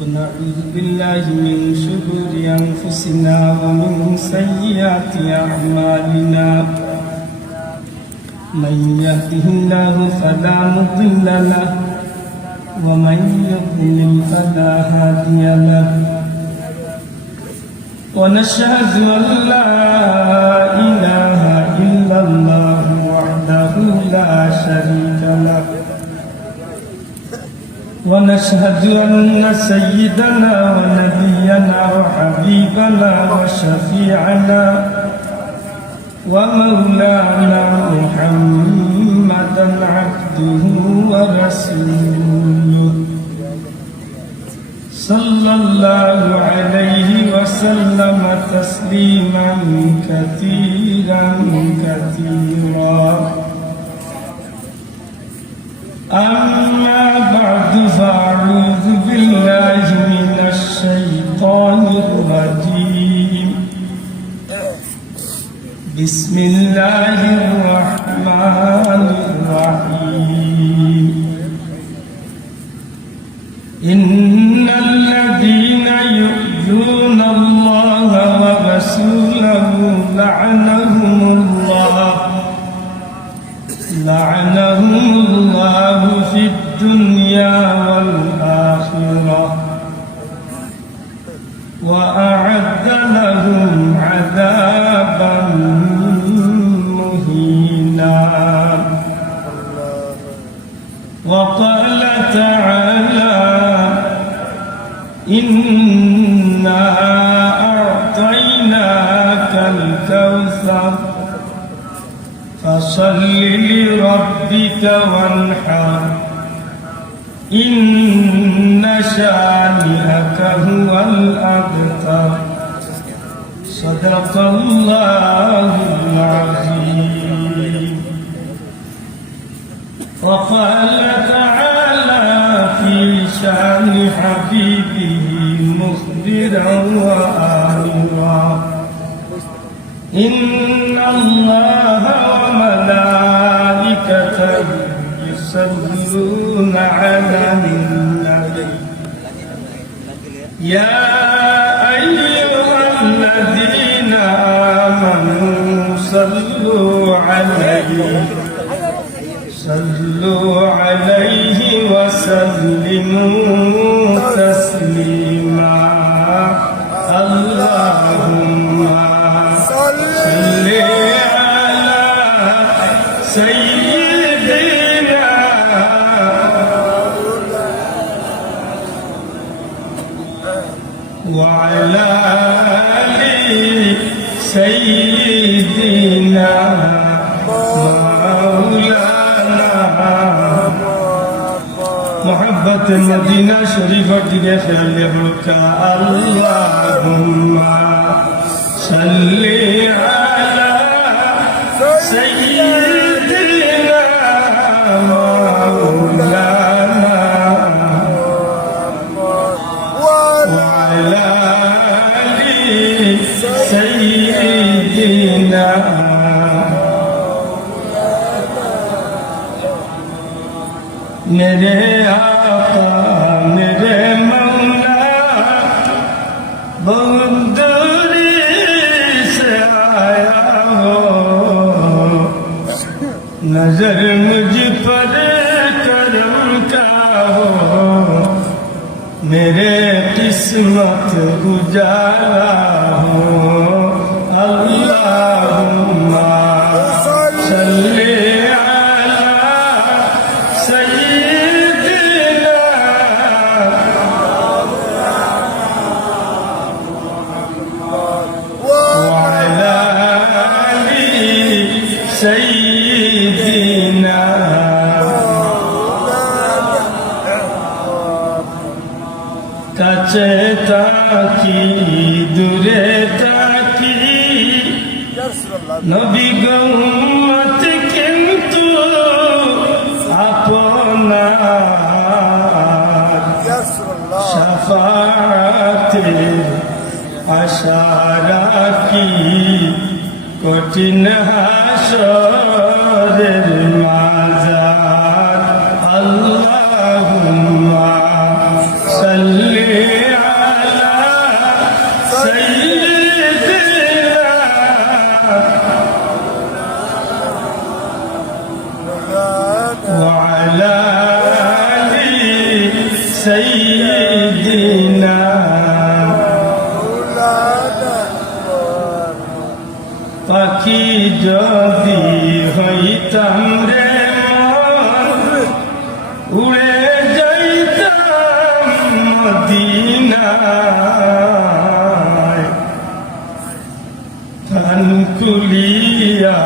ونعوذ بالله من شرور أنفسنا ومن سيئات أعمالنا من يهده الله فلا مضل له ومن يضلل فلا هادي له ونشهد أن لا إله إلا الله وحده لا شريك له ونشهد أن سيدنا ونبينا وحبيبنا وشفيعنا ومولانا محمدا عبده ورسوله صلى الله عليه وسلم تسليما كثيرا كثيرا أما بعد فأعوذ بالله من الشيطان الرجيم بسم الله الرحمن الرحيم إن الذين يؤذون الله ورسوله لعنهم الله في الدنيا والآخرة وأعد لهم عذابا مهينا وقال تعالى إنا أعطيناك الكوثر فصل لربك وانحر إن شانئك هو الأبتر صدق الله العظيم وقال تعالى في شان حبيبه مخبرا وآمرا إن الله وملائكته يصلون على النبي يا أيها الذين آمنوا صلوا عليه وسلموا تسليما اللهم صل على سيدنا وعلى آل سيدنا مولانا محبة المدينة شريفة دي خيال يبقى اللهم صل على سيدنا مولانا وعلى آل سيدنا मेरे आका मेरे मौला बहुत दूरी से आया हो नजर मुझ पर करम का हो मेरे किस्मत गुजारा हो अल्लाहुम्मा सल्ली سيدنا কাছে তাকি দূরে তাকি নবী গো উম্মত কিন্তু আপনার শাফাতে আশা রাখি কঠিন হাসরের মাঝার আল্লাহুম্মা সাল্লি سيدنا পাখি যদি হইতাম রে মন উড়ে যাইতাম মদিনায় কান খুলিয়া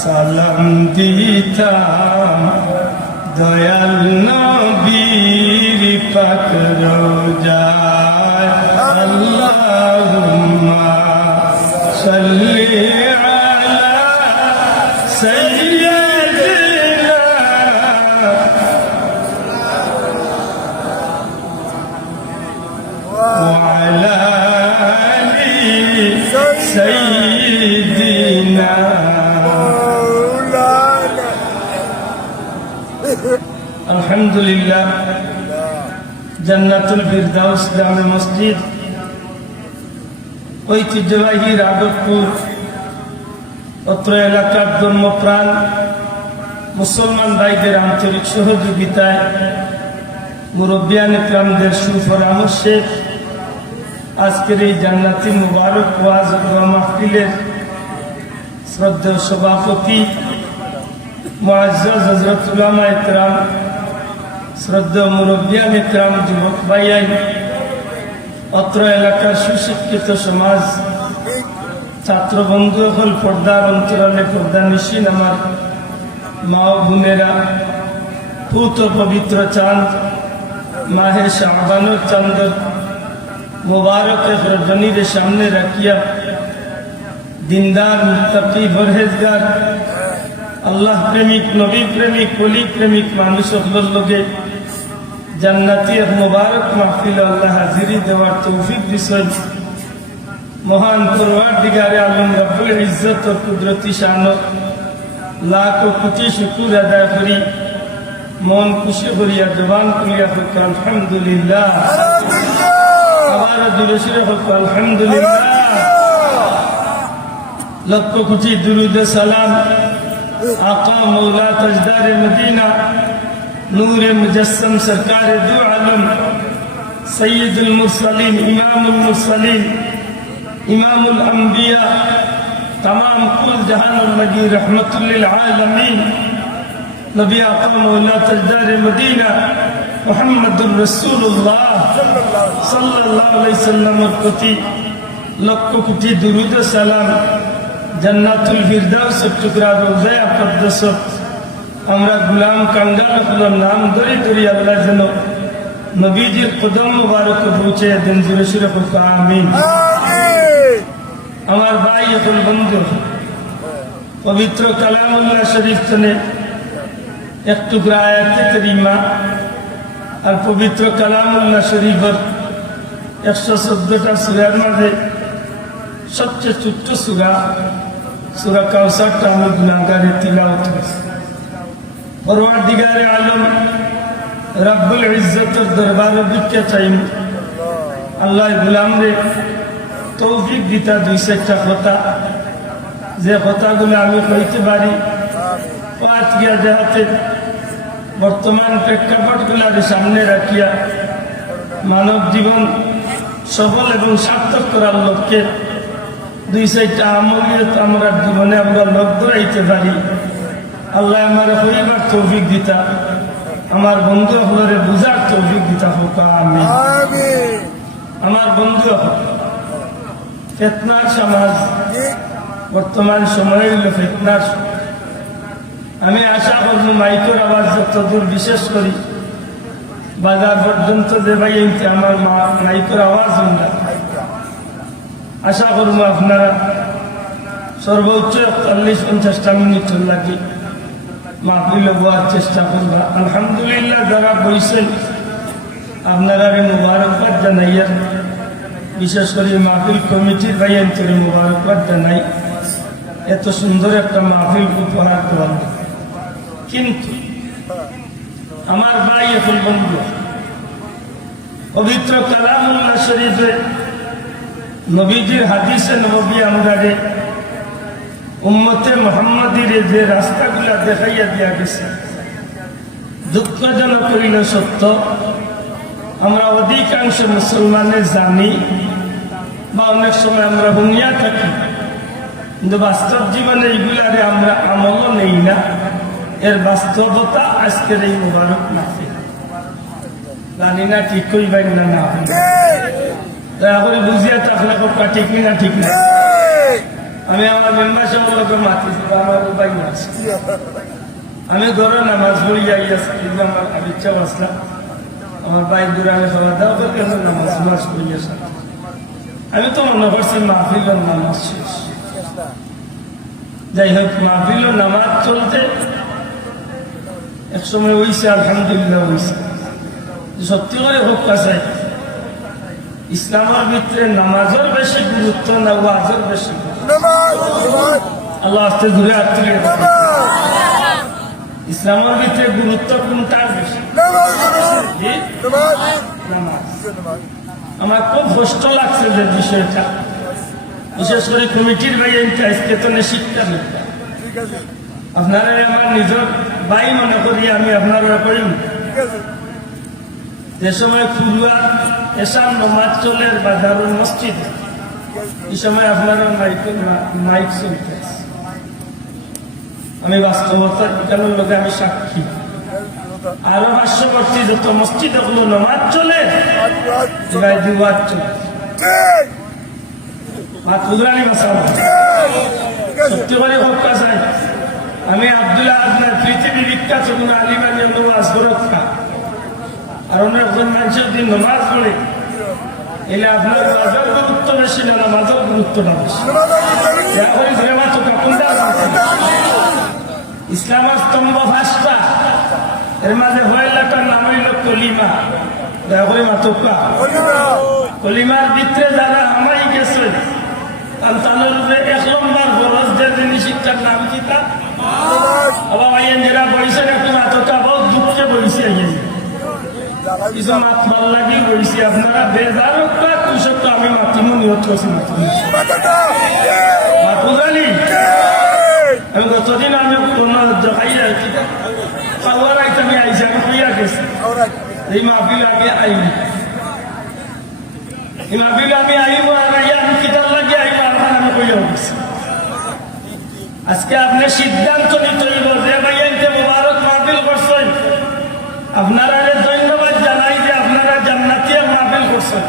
সালাম দিতাম দয়াল নবীর পাক রোজায় আল্লাহুম্মা সাল্লি আলা সাইয়্যিদিনা ওয়া আলা আলি সাইয়্যিদিনা আলহামদুলিল্লাহ জান্নাতুল ফিরদাউস জামে মসজিদ ঐতিহ্যবাহী রাঘবপুর অত্র এলাকার ধর্মপ্রাণ মুসলমান ভাইদের আন্তরিক সহযোগিতায় মুরব্বিয়ান ইকরামদের সুপরামর্শে আজকের এই জান্নাতি মুবারক ওয়াজ ও মাহফিলের শ্রদ্ধেয় সভাপতি মুআজ্জাজ হযরত উলামা ইকরাম শ্রদ্ধেয় মুরব্বিয়ান ইকরাম যুবক ভাইয়াই অত্র এলাকার সুশিক্ষিত সমাজ ছাত্র বন্ধু হল পর্দার অন্তরালে পর্দা নিশীন আমার মা ও বোনেরা পুত পবিত্র চাঁদ মাহে শাবানের চাঁদের মুবারক রজনীর সামনে রাখিয়া দিনদার মুত্তাকি পরহেজগার আল্লাহ প্রেমিক নবী প্রেমিক ওলি প্রেমিক মানুষ সকলের লগে জান্নাতি এক মুবারক মাহফিল আল্লাহ হাজিরি দেওয়ার তৌফিক দিছেন মহান পরওয়ারদিগারে আলম রব্বুল ইজ্জত ও কুদরতি শানত লাখ কোটি শুকর আদায় করি মন খুশি করিয়া জবান করিয়া হোক আলহামদুলিল্লাহ আবার দূরে সুরে হোক আলহামদুলিল্লাহ লক্ষ কোটি দুরুদ সালাম आका मौला तजदार मदीना नूर मुजस्सम सरकार दो आलम सैयदुल मुरसलीन इमामुल मुरसलीन इमामुल अंबिया तमाम कुल जहानुल नबी रहमतुल लिल आलमीन नबी आका मौला तजदार मदीना मुहम्मदुर रसूलुल्लाह सल्लल्लाहु अलैहि वसल्लम प्रति लक्ष कोटी दुरूद सालाम জান্নাতুল ফিরদাউস টুকরা রোজায় আকদ্দাস আমরা গোলাম কাঙ্গাল হলাম নাম ধরে ধরে আল্লাহ যেন নবীজির কদম মুবারক পৌঁছে দেন জুড়ে সুরে হোক আমিন আমার ভাই এখন বন্ধু পবিত্র কালামুল্লাহ শরীফ চলে এক টুকরা আয়াতে কারিমা আর পবিত্র কালামুল্লাহ শরীফের 114টা সূরার মধ্যে সবচেয়ে ছোট্ট সূরা সূরা কাউসারটা আমি গুনাহগারে তিলাওয়াত করেছি পরওয়ারদিগারে আলম রব্বুল ইজ্জতের দরবারে ভিক্ষা চাই আল্লাহ গোলামরে তৌফিক দিতা দুই চারটা কথা যে কথাগুলো আমি কইতে পারি পাঁচ গিয়া দেহাতে বর্তমান প্রেক্ষাপটগুলার সামনে রাখিয়া মানব জীবন সফল এবং সার্থক করার লক্ষ্যে দুই চারটা আমলিয়ত আমরা জীবনে আমরা লক্ষ্য রাখতে পারি আল্লাহ আমার হইবার তৌফিক দিতা আমার বন্ধু হলরে বুঝার তৌফিক দিতা হোক আমিন আমার বন্ধু ফিতনার সমাজ বর্তমান সময় হইল ফিতনার আমি আশা করব মাইকের আওয়াজ যত দূর বিশেষ করি বাজার পর্যন্ত যে ভাই আমার মাইকের আওয়াজ শুনলা আশা করব আপনারা সর্বোচ্চ 40-50টা মিনিট লাগি মাহফিল হওয়ার চেষ্টা করবা আলহামদুলিল্লাহ যারা বইছেন আপনারা মুবারকবাদ জানাইয়া বিশেষ করে মাহফিল কমিটির ভাই অন্তরে মুবারকবাদ জানাই এত সুন্দর একটা মাহফিল উপহার দেওয়ার কিন্তু আমার ভাই এখন বন্ধু পবিত্র কালামুল্লাহ শরীফে নবীজির হাদিসে নবী আমরা উম্মতে মুহাম্মাদির যে রাস্তাগুলা দেখাইয়া দিয়া গেছে দুঃখজনক হইল সত্য আমরা অধিকাংশ মুসলমানের জানি বা অনেক সময় আমরা হুঁইয়া থাকি, কিন্তু বাস্তব জীবনে এইগুলারে আমরা আমলও নেই না। এর বাস্তবতা আজকের এই মুবারক মাহফিল। জানি না ঠিক কইবেন না না দয়া করে বুঝিয়া থাকলে কথা ঠিক না ঠিক না। আমি আমার মেম্বার সম্পর্কে মাতিছি, আমার উপায় আছে। আমি ঘরে নামাজ পড়ি যাইয়াছি, কিন্তু আমার ইচ্ছা বসলাম আমার ভাই দুরানে খাওয়া দাওয়া করে কেন নামাজ পড়িয়াছে। আমি তো মনে করছি মাহফিল নামাজ শেষ। যাই হোক, মাহফিল নামাজ চলতে এক সময় হইছে, আলহামদুলিল্লাহ হইছে। সত্যি করে হোক কাছে ইসলামের ভিতরে নামাজের বেশি গুরুত্ব না ওয়াজের বেশি? আল্লাহ আস্তে ঘুরে আসতে ইসলামের ভিতরে গুরুত্ব কোনটার বেশি? আমার খুব কষ্ট লাগছে যে বিষয়টা, বিশেষ করে কমিটির ভাই আজকে তো শিক্ষা নেই। আপনারা আমার নিজের ভাই মনে করি, আমি আপনারা করি। যে সময় ফুলুয়া এসাম নমাজ চলে বা দারুল মসজিদ, এই সময় আপনারা মাইক চলতে। আমি বাস্তবতা এখানের লোকে আমি সাক্ষী। আরো পার্শ্ববর্তী যত মসজিদ ওগুলো নমাজ চলে, দিওয়াজ চলে। সত্যি করে হকা চাই। আমি আব্দুল্লাহ আপনার পৃথিবী বিখ্যাত কোন আলিমানি নমাজ সুরক্ষা আর অনেকজন মানুষের দিন নমাজ পড়ে, এলে আপনার নামাজের গুরুত্ব বেশি না নামাজের গুরুত্বটা বেশি? ইসলামের স্তম্ভ ভাষা, এর মাঝে হয়েলাটার নাম হইল কলিমা। দয়া করে মাতকা কলিমার ভিতরে যারা আমাই গেছে, তাদের এক নম্বর গরজ যে জিনিস শিক্ষার নাম কি? তা আবার ভাইয়েন যারা বইছেন একটু মাতকা বহুত দুঃখে বইছে, কিছু মাত ভাল লাগি বইছি। আপনারা বেজার কৃষক তো আমি মাতিমু নিয়ত করছি মাতুজানি। আমি গতদিন আমি খাওয়ার আইতে আমি আইসি, আমি হইয়া গেছি। এই মাহফিল আগে আইনি, এই মাহফিল আমি আইব আর আমি কিতাব লাগিয়ে আইব আর আমি হইয়া গেছি। আজকে আপনি সিদ্ধান্ত নিতে হইব যে ভাই এতে মুবারক মাহফিল করছেন, আপনারা ধন্যবাদ জানাই যে আপনারা জান্নাতি মাহফিল করছেন,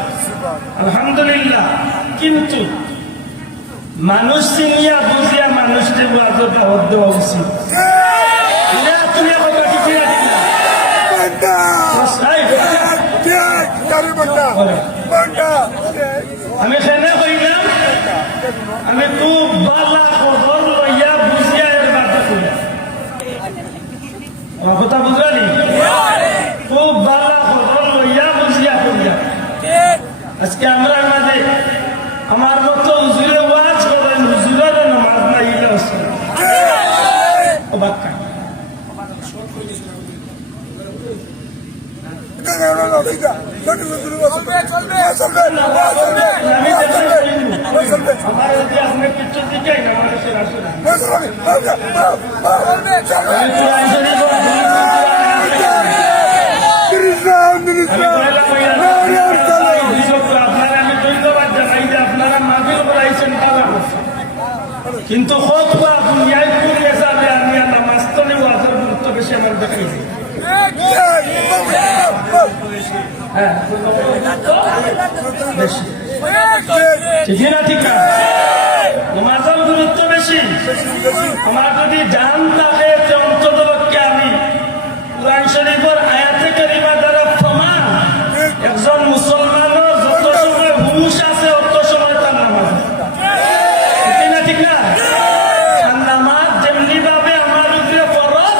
আলহামদুলিল্লাহ। কিন্তু মানুষ চিনিয়া বুঝিয়া মানুষকে ওয়াজত দাওয়াত দেওয়া উচিত। আমি সেনে কইলাম, আমি খুব বালা খবর লইয়া বুঝিয়া এর বাদে কইলাম। কথা বুঝলি? খুব বালা খবর লইয়া বুঝিয়া কইলাম। আজকে আমরা মাঝে আমার মতো হুজুরে ওয়াজ করেন, হুজুরের নামাজ নাই কিন্তু হোক বা দুনিয়ায় পুড়িয়ে যাবে, আমি নামাজ তো নেই, ওয়াজের গুরুত্ব বেশি আমার দেখাইছি। ঠিক না? ঠিক না? নামাজের গুরুত্ব বেশি। আমার যদি জান থাকে অন্ততপক্ষে আমি কুরআন শরীফের আয়াতে কারিমা দ্বারা প্রমাণ, একজন মুসলমানের যত সময় হুঁশ আছে অত সময় তার নামাজ। ঠিক না? ঠিক না? নামাজ যেমনি ভাবে আমার উপরে ফরজ,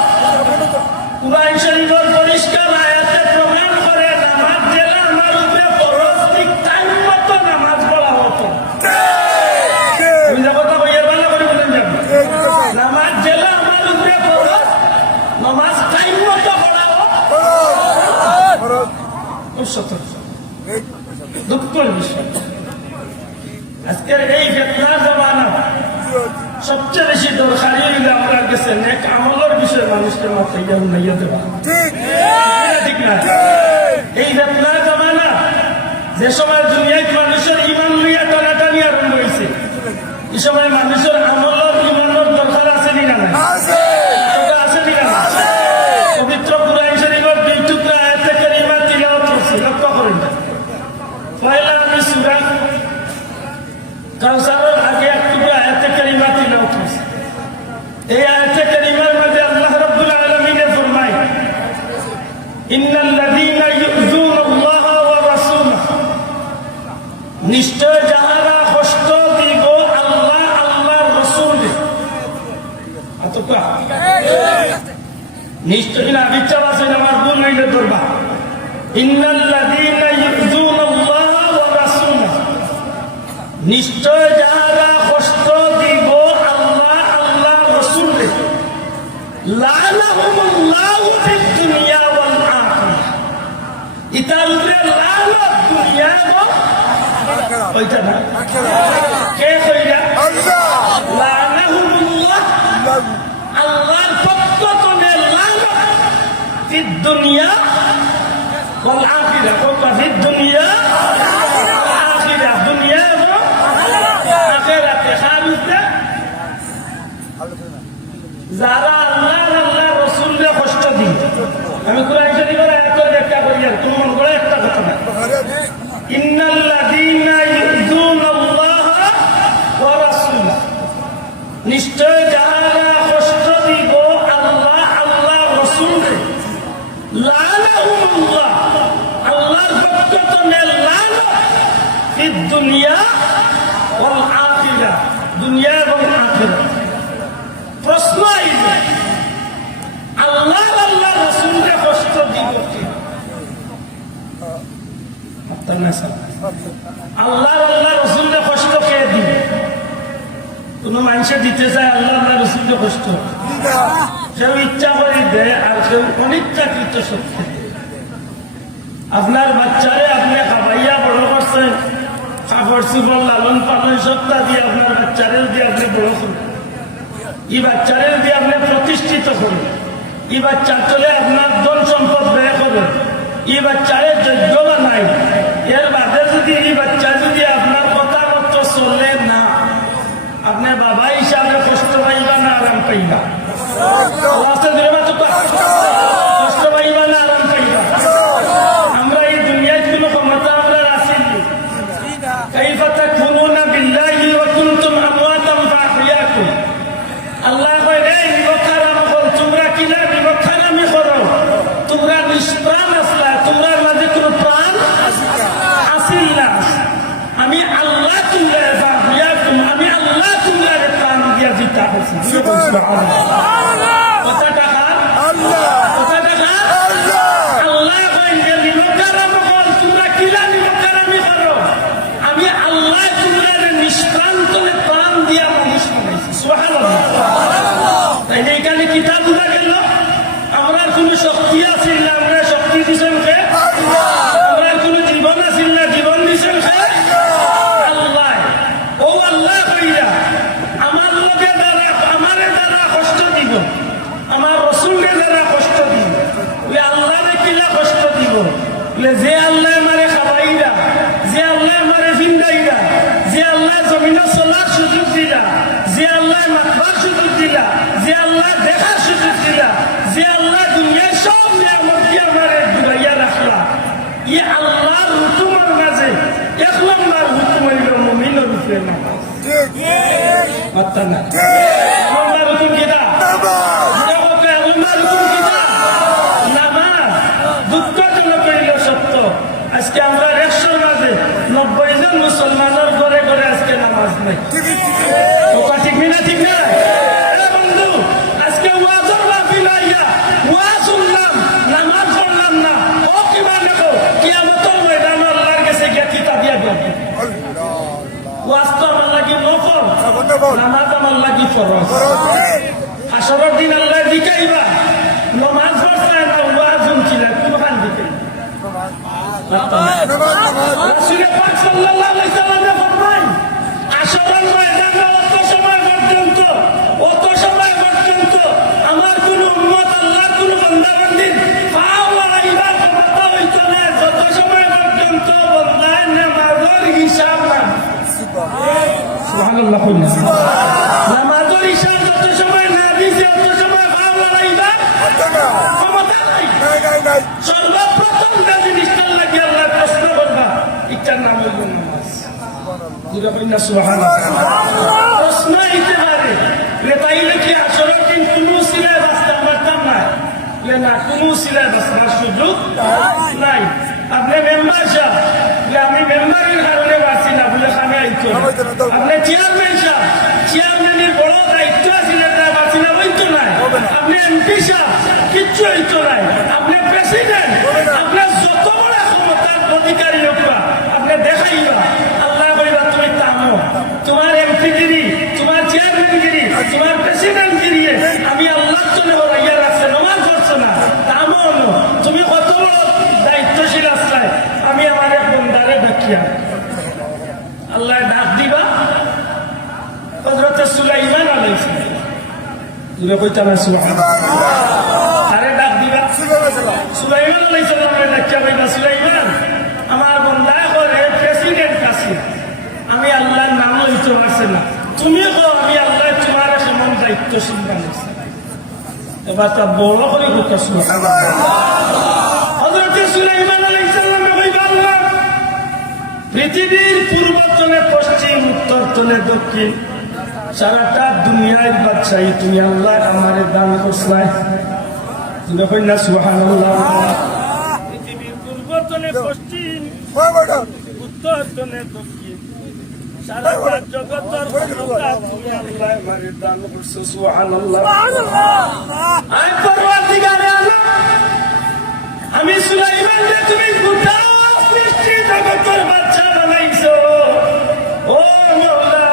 কুরআন শরীফের পরিষ্কার আয়াতে প্রমাণ করে নামাজ জেলা আমার উপরে ফরজ, ঠিক টাইম মতো নামাজ পড়া হতো। কথা বইয়ের বেলা করে বলেন যাবে, নামাজ জেলা আমার উপরে ফরজ, নামাজ টাইম মতো পড়া হতো। দুঃখের বিষয় আজকের এই ফিতনার জমানা সবচেয়ে বেশি দরকারি হইলে আমরা কাছে নেক আমলের বিষয়ে মানুষকে মাথায় নাইয়া দেওয়া। ঠিক না? এই ফিতনার জমানা যে সময় দুনিয়ায় মানুষের ইমান লইয়া টানাটানি আরম্ভ হয়েছে, এই সময় মানুষের আমলের ইমানের দরকার আছে কিনা না? আছে কিনা না? পবিত্র কুরআন শরীফের 2 টুকরা আয়াতে কারিমা তিলাওয়াত করছি, লক্ষ্য করেন। পয়লা আমি সূরা কাউসারের আগে এক টুকরা আয়াতে কারিমা তিলাওয়াত করছি। এই আয়াতে কারিমার মধ্যে আল্লাহ রাব্বুল আলামিন ফরমায়, ইন্নাল লাযীনা ইউযুনা আল্লাহ ওয়া রাসূলাহু, নিশ্চয় যাহারা কষ্ট দিব আল্লাহ আল্লাহর রাসূলকে। অতঃপর নিশ্চয় না বিচার আছে, আমার ভুল হইলে ধরবা। ইন্নাল লাযীনা ইউযুনা আল্লাহ ওয়া রাসূলাহু, নিশ্চয় যাহারা কষ্ট দিব আল্লাহ আল্লাহর রাসূলকে, লাআনাহুমুল্লাহু ফিদ দুনিয়া ওয়াল আখিরাহ, ইতার উপরে লানত দুনিয়া এবং ওইটা না কে কইরা? আল্লাহ। লাআনাহুমুল্লাহ, আল্লাহর পক্ষ থেকে লানত, ফিদ দুনিয়া ওয়াল আখিরাহ, ফিদ দুনিয়া ওয়াল আখিরাহ, দুনিয়া এবং আখিরাতে। খালিদা যারা আল্লাহ আল্লাহ রাসূলকে কষ্ট দিই, আমি কোরআন শরীফের আয়াত ব্যাখ্যা করি, আর তুমি মনে করে একটা কথা না। ইন্নাল লাযীনা ইউযুনা আল্লাহ ওয়া রাসূলাহু, নিশ্চয় যাহারা কষ্ট দিব আল্লাহ আল্লাহর রাসূলকে, লাআনাহুমুল্লাহ, আল্লাহর পক্ষ থেকে লানত, ফিদ দুনিয়া ওয়াল আখিরাহ, দুনিয়া এবং আখিরাত। প্রশ্ন আইবে, আল্লাহ আল্লাহ রাসূলকে কষ্ট দিব কে? আল্লাহ আল্লাহ রাসূলকে কষ্ট কে দিবে? কোন মানুষে দিতে চায় আল্লাহ আল্লাহ রাসূলকে কষ্ট? কেউ ইচ্ছা করে দেয়, আর কেউ অনিচ্ছাকৃত সত্যি। আপনার বাচ্চারে আপনি খাবাইয়া বড় করছেন, কাপড় চুপড় লালন পালন সত্তা দিয়ে আপনার বাচ্চারে দিয়ে আপনি বড় করেন, এই বাচ্চারে দিয়ে আপনি প্রতিষ্ঠিত করেন, এই বাচ্চার চলে আপনার ধন সম্পদ ব্যয় করেন, এই বাচ্চারে যোগ্য বানাই, এর বাদে যদি এই বাচ্চা যদি আপনার কথা মতো চলে না, আপনি বাবা হিসাবে কষ্ট পাইবা না আরাম পাইবা? কষ্ট পাইবা না আরাম পাইবা? আমরা এই দুনিয়ায় কোনো ক্ষমতা আমরা রাখি। কাইফা তাকফুরুনা বিল্লাহি ওয়া কুনতুম আমওয়াতান ফাআহইয়াকুম, আল্লাহ কয় রে বিবক্ষারাম বল, তোমরা কিনা বিবক্ষারামি করো, তোমরা নিষ্প্রাণ আসলা, তোমরা মাঝে কোনো প্রাণ আসিল না। আমি আল্লাহ তোমরা ফাআহইয়াকুম, আমি আল্লাহ তোমরা প্রাণ দিয়া জিতা করছি। কথাটা কার? আল্লাহ। কথাটা কার? আল্লাহ। আল্লাহ কয় যে বিবক্ষারাম বল, তোমরা কিনা বিবক্ষারামি করো, আমি আল্লাহ তোমরা নিষ্প্রাণ করে প্রাণ দিয়া মানুষ বানাইছি। সুবহানাল্লাহ। তাই এইখানে কিতাব উঠা গেল, আমরা কোন শক্তি আছিল না, আমরা শক্তি দিছেন কে? আমরা কোন জীবন আছিল না, জীবন দিছেন কে? আল্লাহ। ও আল্লাহ কইরা আমার লোকে দ্বারা আমারে দ্বারা কষ্ট দিব, আমার রাসূলকে দ্বারা কষ্ট দিব, ওই আল্লাহরে কিলা কষ্ট দিব? যে আল্লাহ আমারে খাবাইরা, যে আল্লাহ আমারে ফিন্দাইরা, যে আল্লাহ জমিনে চলার সুযোগ দিলা, যে আল্লাহ মাতবার সুযোগ দিলা, যে আল্লাহ দেখার সুযোগ দিলা, যে আল্লাহ দুনিয়ার সব নিয়ামত দিয়ে আমারে ডুবাইয়া রাখলা, ই আল্লাহর হুকুমের মাঝে 1 নম্বর হুকুম হইল মুমিনের উপরে নামাজ। মাত্তা না আল্লাহর হুকুম কিটা? আল্লাহর হুকুম কিটা? নামাজ। দুঃখজনক হইল সত্য, আজকে আমরা 100-র মাঝে 90 জন মুসলমানের ঘরে ঘরে আজকে নামাজ নাই। কথা ঠিক না? ঠিক না বন্ধু? আজকে ওয়াজের মাহফিল আইয়া ওয়াজ শুনলাম, নামাজ পড়লাম না, ও কিবা নেবো কিয়ামতের ময়দানে আল্লাহর কাছে গিয়ে কিতাব দিয়া দেব। ওয়াজ তো আমার লাগি নফল, নামাজ আমার লাগি ফরজ। হাসরের দিন আল্লাহ দিকাইবা, নামাজ পড়ছায় না, ওয়াজ শুনছিলা, কোনখান দিকে? রাসূল পাক সাল্লাল্লাহু আলাইহি ওয়াসাল্লাম ফরমান, হাসরের ময়দানে অত সময় পর্যন্ত আমার কোন উম্মত আল্লাহর কোন বান্দা বান্দির পা ওয়াইবার কথা হইতো না, যত সময় পর্যন্ত বান্দায় সুবহানাল্লাহ কইনা নামাজের ইশা যত সময় না দিছে তত সময় ভালো লাগাইবা ক্ষমতা নাই সর্বপ্রথম যে জিনিসটা লাগে আল্লাহ প্রশ্ন করবা ইচ্ছার নাম হইল নামাজ পুরো কইনা সুবহানাল্লাহ প্রশ্ন হইতে পারে রেতাইলে কি আসলে দিন কোনো সিলাই বাস্তা মারতাম না না কোনো সিলাই বাস্তার সুযোগ নাই আপনি মেম্বার সাহেব আমি মেম্বারের কারণে বাঁচি না বলে আমি আইতো আপনি চেয়ারম্যান সাহেব চেয়ারম্যানের বড় দায়িত্ব আছে বাঁচি না বলতো নাই আপনি এমপি সাহেব কিচ্ছু হইতো নাই আপনি প্রেসিডেন্ট আপনার যত বড় ক্ষমতার অধিকারী হোক আপনি দেখাইবা আল্লাহ বলিবা তুমি তামো তোমার এমপিগিরি তোমার চেয়ারম্যানগিরি তোমার প্রেসিডেন্টগিরি আমি আল্লাহ চলে হইয়া রাখছে নমাজ করছো না তামো তুমি কত বড় দায়িত্বশীল আসলাই আমি আমার এক বন্দারে ডাকিয়া আল্লাহ ডাক দিবা হযরত সুলাইমান আলাইহিস সালাম পুরো কইতা না সুবহানাল্লাহ আরে ডাক দিবা সুলাইমান আলাইহিস সালামের ডাকিয়া কইবা সুলাইমান আমার বন্দা করে প্রেসিডেন্ট কাছে আমি আল্লাহর নাম লইতে পারছি না তুমি কও আমি আল্লাহ তোমার সমান দায়িত্বশীল বানাইছি এবার তা বড় করে কইতা সুবহানাল্লাহ হযরত সুলাইমান আলাইহিস সালাম কইবা আল্লাহ পৃথিবীর পূর্বতলে পশ্চিম উত্তরতলে দক্ষিণ সারাটা দুনিয়ার বাদশাহী তুমি আল্লাহ আমারে দান করছলাই তুমি কইনা সুবহানাল্লাহ পৃথিবীর পূর্বতলে পশ্চিম উত্তরতলে দক্ষিণ সারাটা জগতের ক্ষমতা তুমি আল্লাহ আমারে দান করছো সুবহানাল্লাহ আয় পরওয়ারদিগারে আলম আমি সুলাইমানকে তুমি গোটা সৃষ্টি জগতের বাদশা বানাইছো ও মাওলা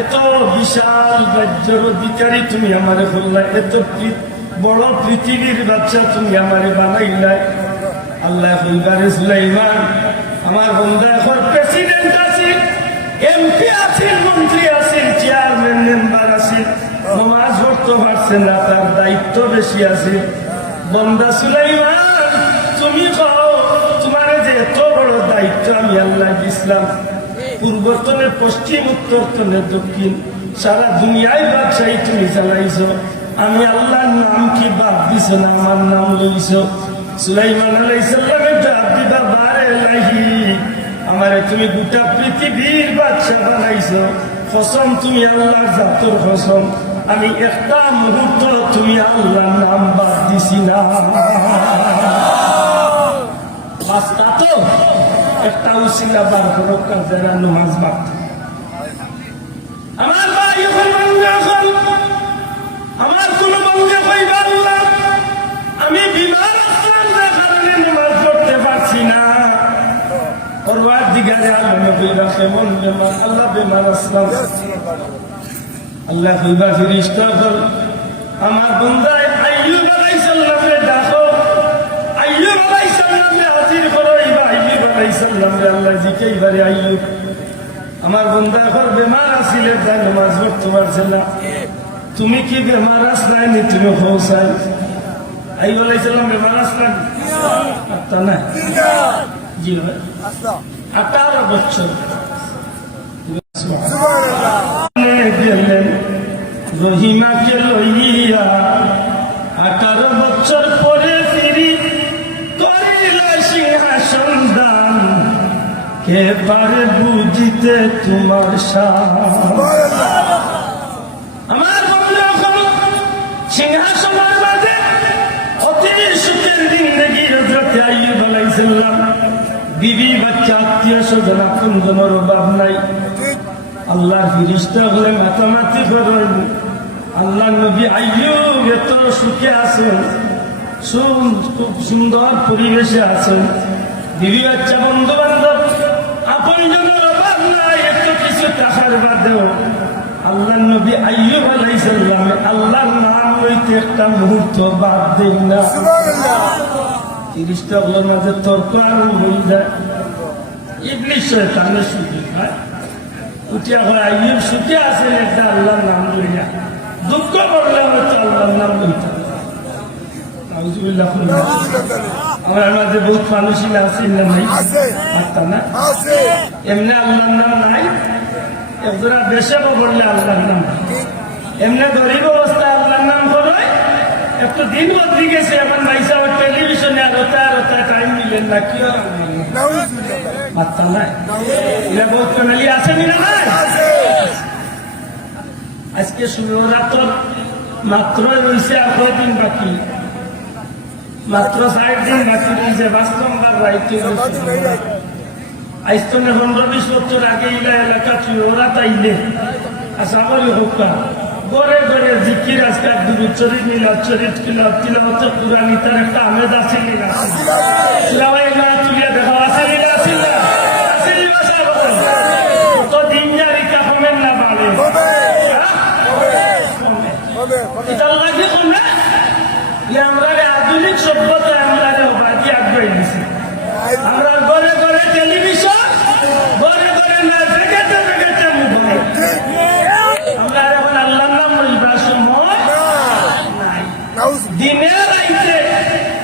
এত বিশাল রাজ্যের অধিকারী তুমি আমারে বললা এত বড় পৃথিবীর বাদশা তুমি আমারে বানাইলা আল্লাহ বলবারে সুলাইমান আমার বন্ধা এখন প্রেসিডেন্ট আছে এমপি আছে মন্ত্রী আছে চেয়ারম্যান মেম্বার আছে নামাজ পড়তে পারছে না তার দায়িত্ব বেশি আছে বন্দা সুলাইমান তুমি কও তোমার যে এত বড় দায়িত্ব আমি আল্লাহ দিছিলাম পূর্বতনে পশ্চিম উত্তরতনে দক্ষিণ সারা দুনিয়ায় ব্যবসায়ী তুমি চালাইছো আমি আল্লাহর নাম কি বাদ দিছ না আমার নাম লইছ সুলাইমান আলাইহিস সালামের ডাক দিবা বারে লাহি আমারে তুমি গোটা পৃথিবীর বাদশা বানাইছো কসম তুমি আল্লাহর জাতের কসম আমি একটা মুহূর্ত তুমি আল্লাহর নাম বাদ দিছি না রাস্তা তো একটা উসিলা বার করো কাজেরা নামাজ বাদ আমার ভাই এখন আমার কোন বন্ধে কইবা আল্লাহ আমি বিমার আসলাম যে কারণে নামাজ পড়তে পারছি না পরওয়ারদিগারে আলম কইবা কেমন বেমার আল্লাহ বেমার আসলাম আল্লাহ কইবা ফেরেশতা দল আমার বন্দায় আইয়ুব আলাইহিস সালামকে ডাকো আইয়ুব আলাইহিস সালামকে হাজির করো ইবা আইয়ুব আলাইহিস সালামকে আল্লাহ জিকাইবারে আইয়ুব আমার বন্দা এখন বেমার আসিলে তাই নামাজ পড়তে পারছে না তুমি কি বেমার আসলাই নি তুমি পৌঁছাই আইয়ুব আলাইহিস সালাম বেমার আসলেন তা না জি ভাই 18 বছর গেলেন রহিমাকে লইয়া 18 বছর পরে ফিরি করিল সিংহাসন দান কে পারে বুঝিতে তোমার আমার বন্ধু সিংহাসনের মাঝে অতি সুখের জিন্দেগি হযরত আইয়ুব আলাইহিস সালাম বিবি বাচ্চা আত্মীয় স্বজন আপন জনের অভাব নাই আল্লাহর ফেরেশতা বলে মাতামাতি করেন আল্লাহ নবী আইয়ুব এত সুখে আছেন খুব সুন্দর পরিবেশে আছেন বিবি বাচ্চা বন্ধু বান্ধব আপন জনের অভাব নাই এত কিছু টাকার বাদেও আল্লাহ নবী আইয়ুব আলাইহিস সালাম আল্লাহর নাম লইতে একটা মুহূর্ত বাদ দেন না ফেরেশতা বলে মাঝে তর্ক আরম্ভ হয়ে যায় ইবলিস শয়তানের সুখী হয় উঠিয়া হয় আইয়ুব সুখে আছেন একটা আল্লাহর নাম লইয়া দুঃখ করলে হয়তো আল্লাহর নাম লইতে আমার মাঝে বহুত মানুষই আছে না নাই না এমনি আল্লাহর নাম নাই একজোড়া বেশাবো বললে আল্লাহর নাম, এমনি গরিব অবস্থায় আল্লাহর নাম করো। একটু দিন বদলি গেছে, এখন ভাইসা টেলিভিশনে আর ওটা টাইম মিলেন না, কি বার্তা নাই, এটা বহুত ফ্যামিলি আছে না নাই। আজকে শুভরাত্র মাত্রই রয়েছে, আর কদিন বাকি, মাত্র 60 দিন বাকি রয়েছে। বাস্তববার রাইতে আইস্তনে 15-20 বছর আগে ইলা এলাকা ওরা তাইলে আসামরি হোকা ঘরে ঘরে জিকির আজকাল দুরুদ শরীফ মিলাদ শরীফ তিলাওয়াত কুরআন তার একটা আমেজ আছে না? সিলাওয়াই না তুলিয়া দেখা আছে না? আছে না? আছে না? বাসা কত দিন জারি কা কমেন না পারে এটা লাগে কোন না? আমরা আধুনিক সভ্যতা আমরা বাদি আগ্রহী দিছি। আমরা ঘরে ঘরে টেলিভিশন, ঘরে ঘরে না জেগেতে জেগেতে মোবাইল। আমরা এখন আল্লাহর নাম লইবার সময় নাই। দিনে রাইতে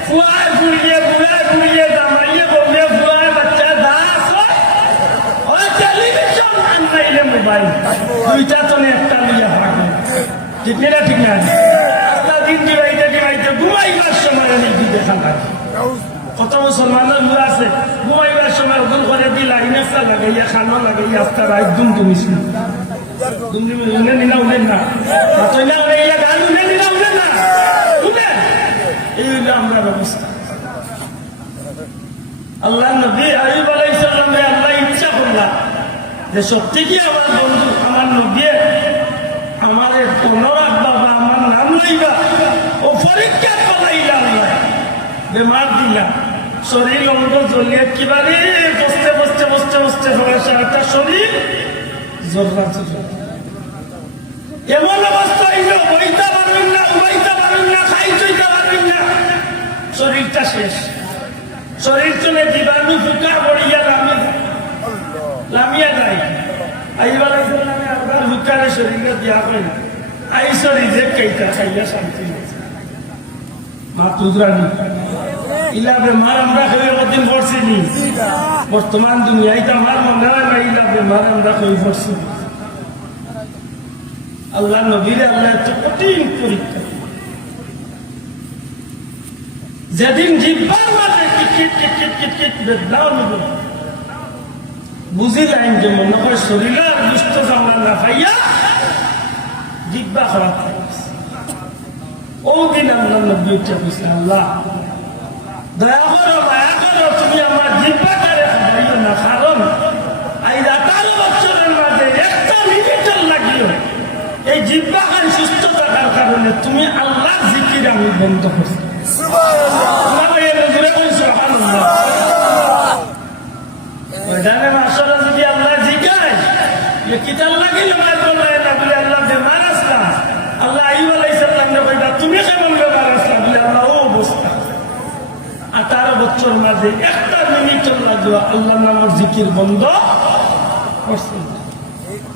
ফুয়ায় ঘুরিয়ে বুড়ায় ঘুরিয়ে দামাইয়ে বললে ফুয়ায় বাচ্চা দাস ওই টেলিভিশন আর নাইলে মোবাইল, দুইটা তো একটা লইয়া ভাগে। ঠিক না? ঠিক না? দিন দিবাইতে দিবাইতে ঘুমাইবার সময় আমি দেখা লাগে। কত মুসলমানের লোক আছে ঘুমাইবার সময় ওগুন করে দি লাইনেসা লাগাইয়া খানো লাগাইয়া আস্তা রাত দুম তুমিছিল উনে নিনা উনেন না তৈলা উনাইয়া গান উনে নিনা উনেন না উনে। এই হইল আমরা ব্যবস্থা। আল্লাহ নবী আইয়ুব আলাইহিস সালাম আল্লাহ ইচ্ছা করলাম যে সত্যি কি আমার বন্ধু আমার নবী আমার পুনরাক বাবা আমার নাম লইবা ও পরীক্ষা করাইলা বেমার দিলা শরীর অঙ্গ জ্বলিয়ে কিবারে বসতে বসতে বসতে বসতে একটা শরীর জ্বলছে। এমন অবস্থা হইল বইতে পারবেন না, উবাইতে পারবেন না, খাই চইতে পারবেন না, শরীরটা শেষ। শরীর চলে জীবাণু ফুকা পড়িয়া লামিয়া যায়। আইবার নামে আবার হুকারে শরীরে দিয়া হয় আই শরীর যে কেইটা খাইয়া শান্তি মা তুজরানি ইলা বেমার আমরা হয়ে কদিন পড়ছি নি বর্তমান দুনিয়ায় তো আমার মনে হয় না ইলা বেমার আমরা হয়ে পড়ছি। আল্লাহ নবীর আল্লাহ এত কঠিন পরীক্ষা, যেদিন জিব্বার মাঝে কিট কিট কিট কিট কিট বেদনাও নিব বুঝি লাইন যে মনে হয় শরীরের দুষ্ট জামা না খাইয়া জিব্বা খারাপ হয়ে গেছে। ও দিন আল্লাহ নবী উঠে বলছে আল্লাহ দয়া করো মায়া করো তুমি আমার জিব্বাটারে খাইও না, কারণ এই 18 বছরের মাঝে একটা মিনিটের লাগিও এই জিব্বা খান সুস্থ থাকার কারণে তুমি আল্লাহর জিকির আমি বন্ধ করছি। যদি আল্লাহ জিজ্ঞায় কিতাল লাগিল আল্লাহ বেমার আসলাম আল্লাহ আইয়ুব আলাইহিস সালাম কইবা তুমি কেমন বেমার আসলাম বলে আল্লাহ ও অবস্থা 18 বছর মাঝে একটা মিনিট লাগলো আল্লাহ নামের জিকির বন্ধ করছে।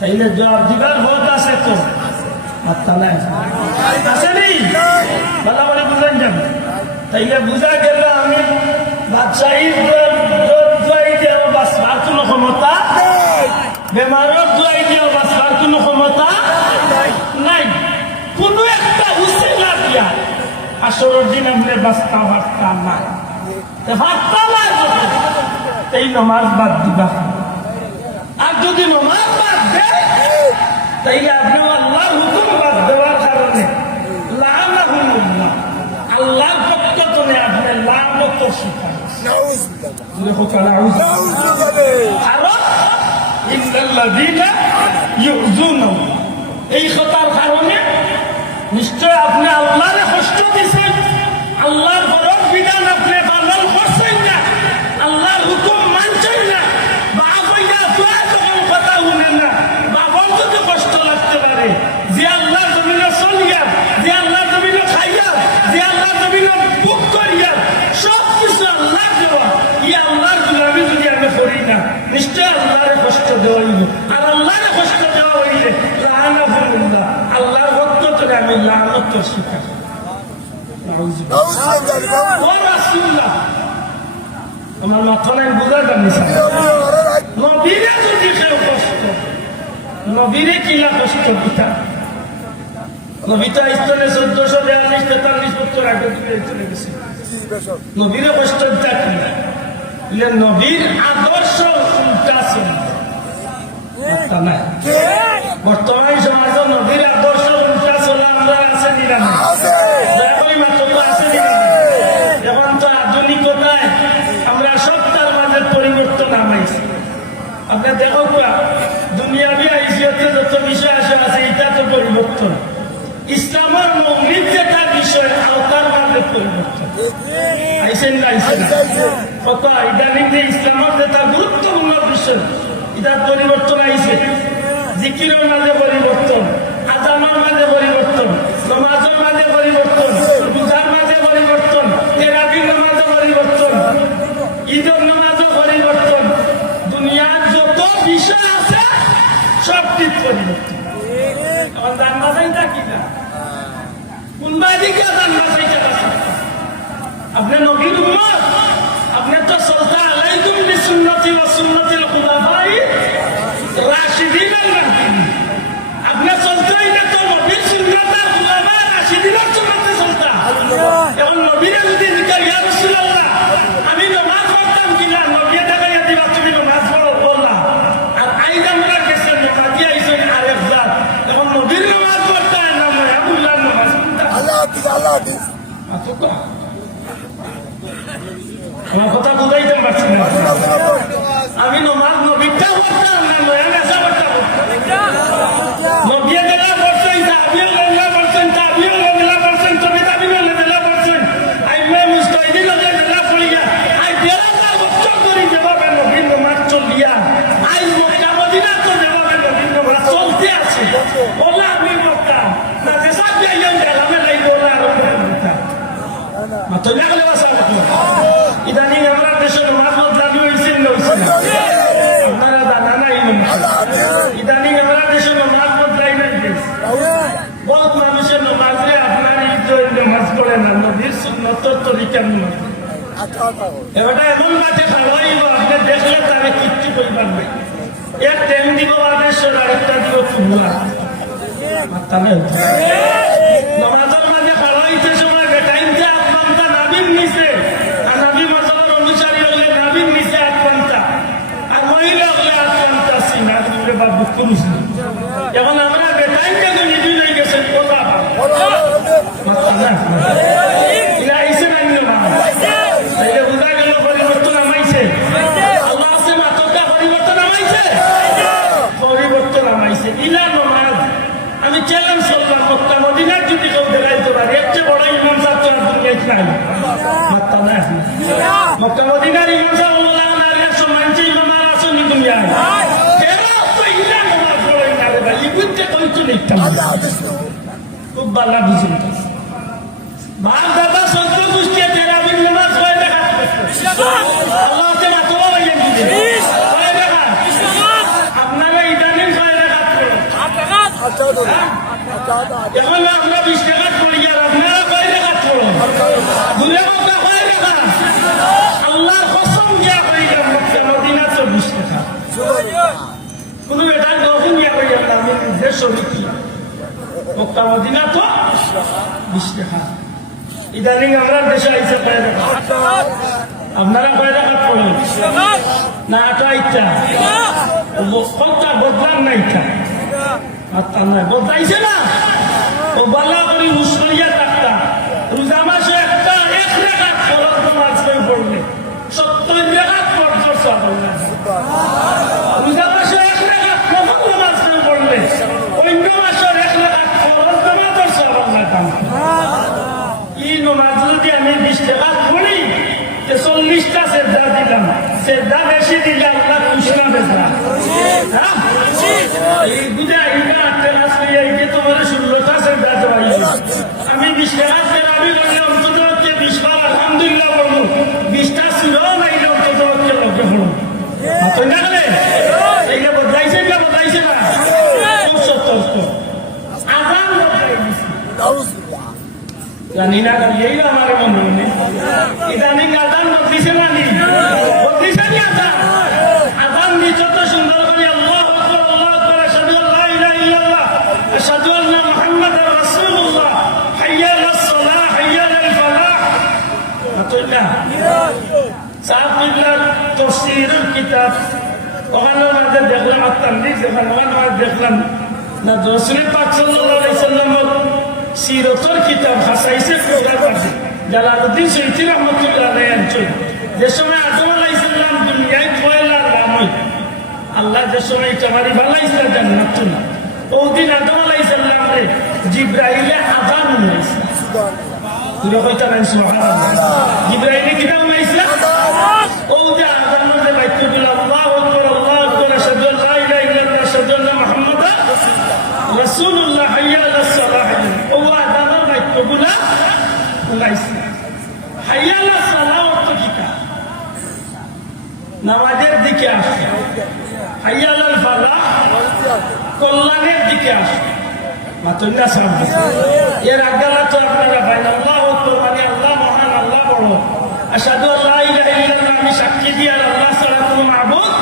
তাইলে জবাব দিবার হত আছে তো মাত্রা নাই আছে নেই ভালো করে বুঝেন যান। তাইলে বুঝা গেল আমি বাদশাহীর দোয়াই দিয়ে বাঁচবার কোনো ক্ষমতা, বেমারের দোয়াই দিয়ে বাঁচবার কোনো ক্ষমতা নাই। কোনো একটা উসিলা দিয়া আসরের দিন আমরা বাঁচতা ভাবতা নাই, ভাবতা নাই এই নমাজ বাদ দিবা। আর যদি নমাজ বাদ দেয় তাইলে আপনি আল্লাহর হুকুম বাদ দেওয়ার কারণে লাআনাহুল্লাহ আল্লাহর পক্ষ থেকে আপনি লানত শিকার। এই কথার কারণে নিশ্চয় আপনি আল্লাহর কষ্ট দিচ্ছেন, আল্লাহর বড় বিধান আপনি পালন করছেন না, আল্লাহর হুকুম মানছেন না, কথা শুনেন না। বাবার যদি কষ্ট লাগতে পারে যে আল্লাহর জমিনে চলিয়া, যে আল্লাহর জমিনে খাইয়া, যে আল্লাহর জমিনে বুক করিয়া সব কিছু আল্লাহ দেওয়া ই আল্লাহর গুলামি যদি আমি করি না নিশ্চয় আল্লাহর কষ্ট দেওয়া হইল। আর আল্লাহর কষ্ট দেওয়া হইলে লাআনাহুল্লাহ আল্লাহর পক্ষ থেকে আমি লানত শিকার। আমার মাথা নাই বোঝা জানিস নবীরা যদি কেউ কষ্ট নবীরে কিলা কষ্ট পিতা নবীতা স্তরে 1442-43 বছর আগে চলে গেছে নবীরে কষ্ট দিতা কিলা ইলে নবীর আদর্শ উল্টা ছিল বর্তমান সমাজ নবীর আদর্শ উল্টা চলা আমরা আছে নিলাম আছে এখন তো আধুনিকতায় আমরা সব তার মাঝে পরিবর্তন আনাইছি আপনার দেখো দুনিয়াবি আইসিয়তে যত বিষয় আসা আছে এটা তো পরিবর্তন ইসলামের মৌলিক যেটা বিষয় আওতার মাঝে পরিবর্তন আইসেন না আইসেন কত ইদানিং যে ইসলামের যেটা গুরুত্বপূর্ণ বিষয় এটার পরিবর্তন আইসে জিকিরের মাঝে পরিবর্তন আজানের মাঝে পরিবর্তন সমাজের মাঝে পরিবর্তন পূজার মাঝে পরিবর্তন তেরাবির মাঝে পরিবর্তন ঈদের নামাজে পরিবর্তন দুনিয়ার যত বিষয় আছে সব ঠিক পরিবর্তন এখন দান বাসাইটা কি না কোনবা দিকে দান বাসাইটা আপনি নবীর উম্মত আপনি তো সলতা আলাইকুম বিসুন্নতি ওয়া সুন্নাতিল খুলাফাই রাশিদিন আল-মাহদিয়িন আপনি চলতে এটা তো নবীর সুন্নাত আর খুলাফা রাশিদিনের সুন্নাতে চলতা এখন নবীর যদি জিজ্ঞাসা ইয়া রাসূলুল্লাহ আমি নামাজ পড়তাম কিনা নবী দেখাইয়া দিবা তুমি নামাজ পড়ো বললা আর আইজ আমরা গেছে মুকাদ্দি আইছেন আরেক জাত এখন নবীর নামাজ পড়তা না আবুল্লাহ নামাজ পড়তা আল্লাহ হাফেজ আচ্ছা আমার কথা বুঝাইতে পারছি না আমি নমাজ নবীটা পড়তাম না নয়া নেশা পড়তাম নবী দেলা পড়ছেন তাবিও লেলা পড়ছেন তাবিও লেলা পড়ছেন তবে তাবিও লেলা পড়ছেন আই মে মুস্তাহিদি লেলা পড়িয়া আই দেলা বচ্চন করি দেবাবে নবীর নমাজ চলিয়া আই মক্কা মদিনা তো দেবাবে নবীর নমাজ চলতে আছে ওলা আমি মক্কা না দেশা বিয়াইন দেলামে লাইব না আর পড়তা মাত্র লাগলে বাসা ইদানিং আমরা দেশের নামাজ বদলানো হয়েছে আপনারা জানা নাই ইদানিং আমরা দেশের নামাজ বদলাই নাই বহুত মানুষের নামাজে আপনার নামাজ পড়ে না নদীর সুন্নতর তরিকার মধ্যে এবারটা এমন মাঠে খাওয়াইব আপনি দেখলে তারে কিচ্ছু করবার নাই এক টাইম দিব বাদেশ্বর আরেকটা দিব ফুলা নামাজের মাঝে খাওয়াইতে সময় টাইমটা আপনার নাবির নিচে নাবি মজার অনুসারী হলে নাবির নিচে আত্মান্তা আর মহিলা হলে আত্মান্তা সিনা দিলে বা বুক করিস এখন আমরা বেটাইম কেন নিবি হয়ে গেছে কথা আইসে না বোঝা গেল পরিবর্তন আমাইছে আল্লাহ আছে মাত্রটা পরিবর্তন আমাইছে পরিবর্তন আমাইছে ইলা নমাজ আমি চ্যালেঞ্জ করলাম মক্কা মদিনার যদি কেউ দেখাইতে পারে এর চেয়ে বড় ইমাম সাহেব তো আর দুনিয়ায় নাই মক্কা মদিনার ইমাম সাহেব বললাম আর সম্মানছে ইমাম আর আসনি দুনিয়ায় খুব ভালো বুঝুন বাপ দাদা সত্য গোষ্ঠী তেরাবির নামাজ হয় দেখা আল্লাহ মাত্র আপনারা ইদানিং হয় দেখা এখন আমরা 20 টাকা পড়ি আর আপনারা কয় টাকা পড়ো দুলে মতো কয় টাকা আল্লাহর কসম দিয়া কইলাম মক্কা মদিনা 24 টাকা কোন এটা নতুন ইয়া কই আমরা আমি দেশ সমিতি মক্কা মদিনা তো 20 টাকা ইদানিং আমরা দেশে আইসা কয় টাকা আপনারা কয় টাকা পড়ো না এটা ইচ্ছা কথা বদলাম না ইচ্ছা বলতাইছে না ও বাল্লা করি হুসরিয়া থাকতা রোজা মাসে একটা 1 রাকাত ফরজ নামাজ পড়লে 70 রাকাত ফরজ রোজা মাসে 1 রাকাত নফল নামাজ পড়লে অন্য মাসের 1 রাকাত ফরজ নামাজের সওয়াব পেতাম এই নামাজ যদি আমি 20 টাকা পড়ি 40টা সেজদা দিলাম সেজদা বেশি দিলে আল্লাহ খুশি না বেজা হ্যাঁ এই বুঝা ইনা তেরাস লইয়া এই তোমার 16টা সেজদা দেওয়াই আমি 20 টাকা করে আমি বললাম অন্তত 20 বার আলহামদুলিল্লাহ বলবো 20টা সুরাও নাইলে অন্তত লক্ষ্যে পড়ো তো না গেলে এইটা বদলাইছে না খুব সতর্ক আজান বদলাই দিছে জানি না এই আমার মনে নেই ইদানিং আজান বদলিছে না নি বদলিছে নি আজান আজান নি যত সুন্দর করে আল্লাহু আকবার আশহাদু আল্লা ওখানে মাঝে দেখলাম আত্মান্দিক যখন ওখানে মাঝে দেখলাম না রসুল পাক সাল্লাল্লাহু আলাইহি সাল্লাম সিরতর কিতাব হাসাইছে কোরআন আছে জালালউদ্দিন সৈয়দি রহমাতুল্লাহ আলাইহি অঞ্চল যে সময় আদম আলাইহিস সালাম দুনিয়ায় পয়লার রামই আল্লাহ যে সময় তোমারি বানাইছে জান্নাত না ওদিন আদম আলাইহিস সালাম রে জিবরাইলে আযান হইছে তুই কইতা না সুবহানাল্লাহ জিবরাইলে কিতাব হইছে ওদিন আযান মধ্যে বাইতুল আল্লাহু আকবার আল্লাহু আকবার আশহাদু আল লা ইলাহা ইল্লাল্লাহ আশহাদু আন্না মুহাম্মাদান রাসূলুল্লাহ হাইয়া আলাস সালাহ ও আযানের বাইতুগুলা উলাইছে হাইয়া আলাস সালাহ অর্থ কি নামাজের দিকে আসে হাইয়া আলাল ফালাহ কল্যাণের দিকে আসে মাতুল্লাহ সাহেব এর আজ্ঞা তো আপনারা ভাই আল্লাহু আকবার মানে আল্লাহ মহান আল্লাহ বড় আশহাদু আল্লা ইলাহা ইল্লাল্লাহ আমি সাক্ষী দিই আর আল্লাহ ছাড়া কোনো মাবুদ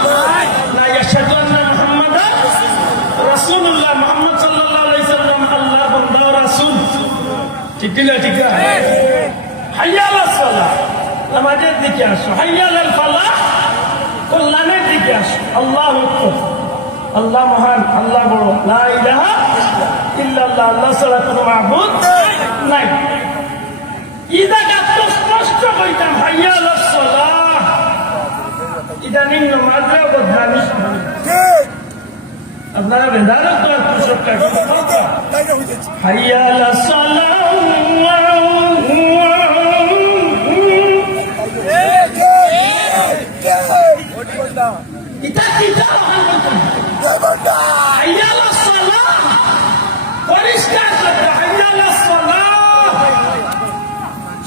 নাই আশহাদু আন্না মুহাম্মাদান রাসূলুল্লাহ মুহাম্মদ সাল্লাল্লাহু আলাইহি সাল্লাম আল্লাহ বান্দা ও রাসূল ঠিক না ঠিক না হাইয়া আলাস সালাহ নামাজের দিকে আসো হাইয়া আলাল ফালাহ কল্যাণের দিকে আসো আল্লাহু আকবার আল্লাহ মহান আল্লাহ বড় লা ইলাহা ইল্লাল্লাহ আল্লাহ ছাড়া কোনো মাবুদ নাই ইদাকা তো স্পষ্ট কইতাম হাইয়া আলাস সালাহ ইদানিং নামাজের বদনামি ঠিক আপনারা বেদারত তো পুরস্কার হাইয়া আলাস সালাহ ইতা কিতা হাইয়া আলাস সালাহ পরিষ্কার করতে হাইয়া আলাস সালাহ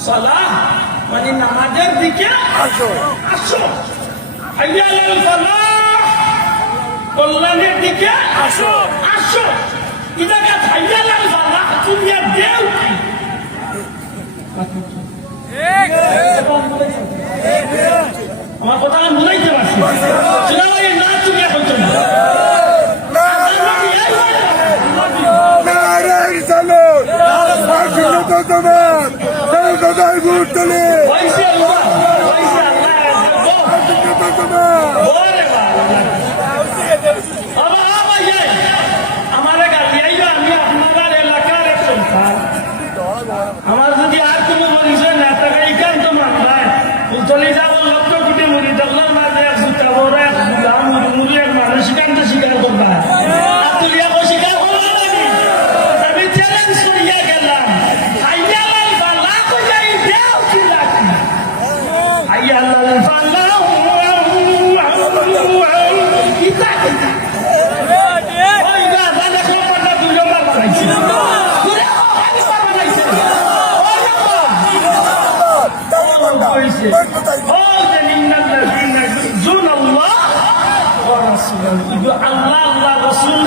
সালাহ মানে নামাজের দিকে আসো আসো হাইয়া আলাল ফালাহ কল্যাণের দিকে আসো আসো ইদাকা হাইয়া আলাল ফালাহ তুমি দেও কি আমার কথা বুঝাইতে পারছি না তুমি হইতো না আমার যদি আর কোনো পরিচয় না থাকে এখান তো মানবাই চলে যাবো লক্ষ কোটি মুড়ি দেখলাম মাঝে এক জুতা বড় এক গুলাম মুড়ি এক মানুষ সেখান তো স্বীকার করবা তুলিয়া স্বীকার করবো নাকি আমি চ্যালেঞ্জ করিয়া গেলাম হাইয়া আলাল ফালাহ তো যাই দেও কি রাখি হাইয়া আলাল ফালাহ কিতা কিতা ওই গা দাদা কোনটা দুজন মার বানাইছে আল্লাহ রসুল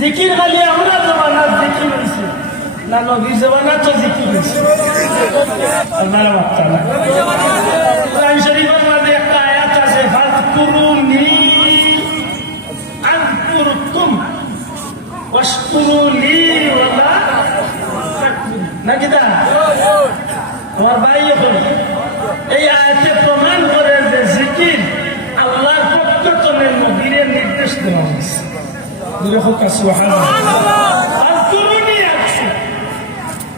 জিকির খালি আমরা জমানার জিকির হয়েছে না নবীর জমানার তো জিকির হয়েছে আপনারা বাচ্চা না কোরআন শরীফের মধ্যে একটা আয়াত আছে ফাযকুরুনি আযকুরকুম ওয়াশকুরুলি ওয়ালা তাকফুরুন নাকি দা আমার ভাই এখন এই আয়াতে প্রমাণ করে যে জিকির আল্লাহর পক্ষ থেকে নবীর নির্দেশ দেওয়া হয়েছে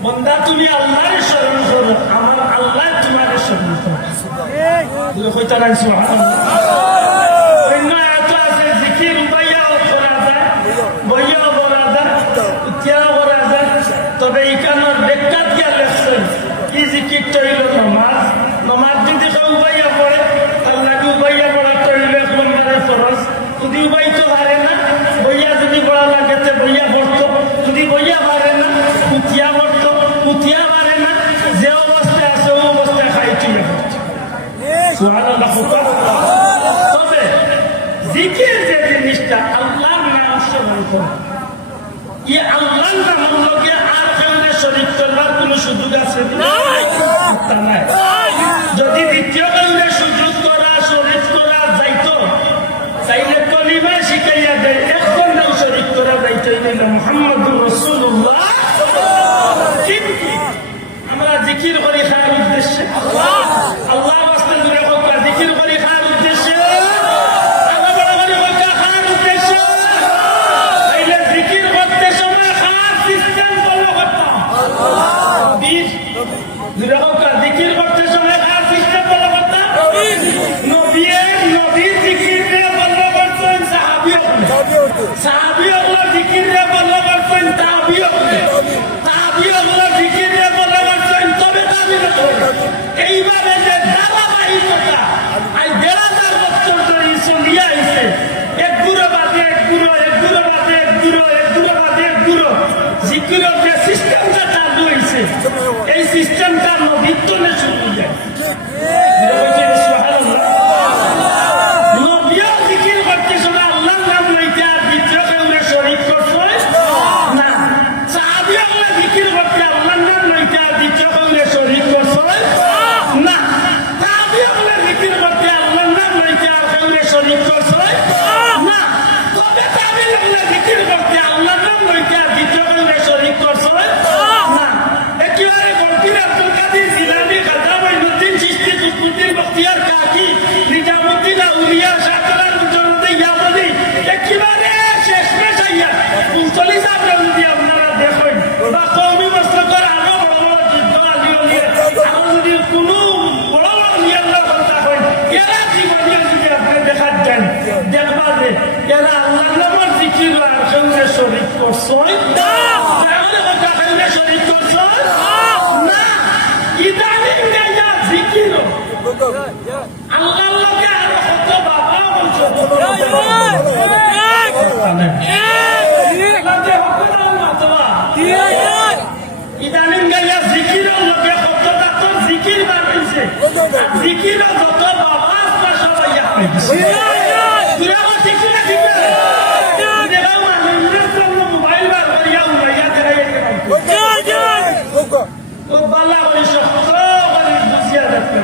বন্দা তুমি আল্লাহর স্মরণ করো আমার আল্লাহ তোমার স্মরণ করো জিকির বইয়াও বলা যায় ইতিয়াও বলা যায় তবে এখানের ব্যাখ্যা দিয়া লেখছেন কি জিকির তৈল নমাজ নমাজ যদি কেউ উবাইয়া পড়ে আল্লাহকে উবাইয়া পড়া তৈল এক নম্বরের ফরজ যদি উবাইতে পারে না বইয়া যদি পড়া লাগে বইয়া পড়তো যদি বইয়া পারে না কুতিয়া পড়তো কুতিয়া পারে না যে অবস্থায় আছে ও অবস্থায় খাইছিল তবে জিকির যে জিনিসটা আল্লাহর নাম স্মরণ করো ই আল্লাহর নামের লগে আর কেউরে শরীক করবার কোনো সুযোগ আছে না যদি দ্বিতীয় কেউরে সুযোগ করা শরীক করা যাইতো তাইলে কলিমা শিখাইয়া দেয় একজন নাও শরীক করা যাইতো না মুহাম্মদুর রাসূলুল্লাহ কিন্তু আমরা জিকির করি খাওয়ার উদ্দেশ্যে আল্লাহ বাস্তে জুড়ে হোক জিকির করি খাওয়ার উদ্দেশ্যে আল্লাহ বড় করি হোক খাওয়ার উদ্দেশ্যে তাইলে জিকির করতে সময় খাওয়ার সিস্টেম ফলো করতাম জুড়ে হোক জিকির করতে সময় খাওয়ার সিস্টেম ফলো করতাম নবীর জিকির ফলো করতেন সাহাবী আল্লাহ জিকির ফলো করতেন তাবি আল্লাহ জিকির ফলো করতেন তবে তাবি এইভাবে যে ধারাবাহিকতা আই ১,৫০০ বছর ধরে চলিয়া আইছে এক গুরো বাদে এক গুরো এক গুরো বাদে এক গুরো এক গুরো বাদে এক গুরো জিকিরের যে সিস্টেমটা চালু হয়েছে এই সিস্টেমটা নবীত্বনে শুরু হয়ে যায় নবীও জিকির করতে সময় আল্লাহর নাম লইতে আর দ্বিতীয় কেউরে শরীক করছে না সাহাবী আল্লাহ জিকির করতে আল্লাহর নাম লইতে আর দ্বিতীয় কেউরে শরীক করছে না তাবি আল্লাহ জিকির করতে আল্লাহর নাম লইতে আর কেউরে শরীক করছে না তবে তাবি আল্লাহ জিকির করতে আল্লাহর নাম লইতে আর দ্বিতীয় কেউরে শরীক করছে না একেবারে গম্ভীর আব্দুল কাদের জিলানী খাজা মঈনুদ্দিন চিশতি কুতুবউদ্দিন বখতিয়ার কাকি নিজামুদ্দিন আউলিয়া শাহজালাল মুজাদ্দিদ ইয়ামানি একেবারে শেষমেশ আইয়া মুসলি সাহেব যদি আপনারা দেখেন বা কওমি মসলকের আরো বড় বড় যুদ্ধ আলী ওলিয়া আরো যদি কোনো বড় বড় নিয়াল্লাহ কথা হয় এরা জীবনে যদি আপনি দেখা দেন দেখবা যে এরা আল্লাহ নামের জিকির আর কেউরে শরীক করছে না তাহলে কথা কেউরে শরীক করছে না ইদানিং গাইয়া জিকির আল্লাহর লগে আরো কত বাবা বলছো ইদানিং গাইয়া জিকিরের লগে কতটা তো জিকির বানাইছে জিকির যত বাবা আছে সবাই আপনি তুই আমার জিকির না ঠিক না দেখা মানুষের জন্য মোবাইল বার করিয়া উড়াইয়া দেখাইয়া ও বালা বলি শক্ত বলি বুঝিয়া দেখতে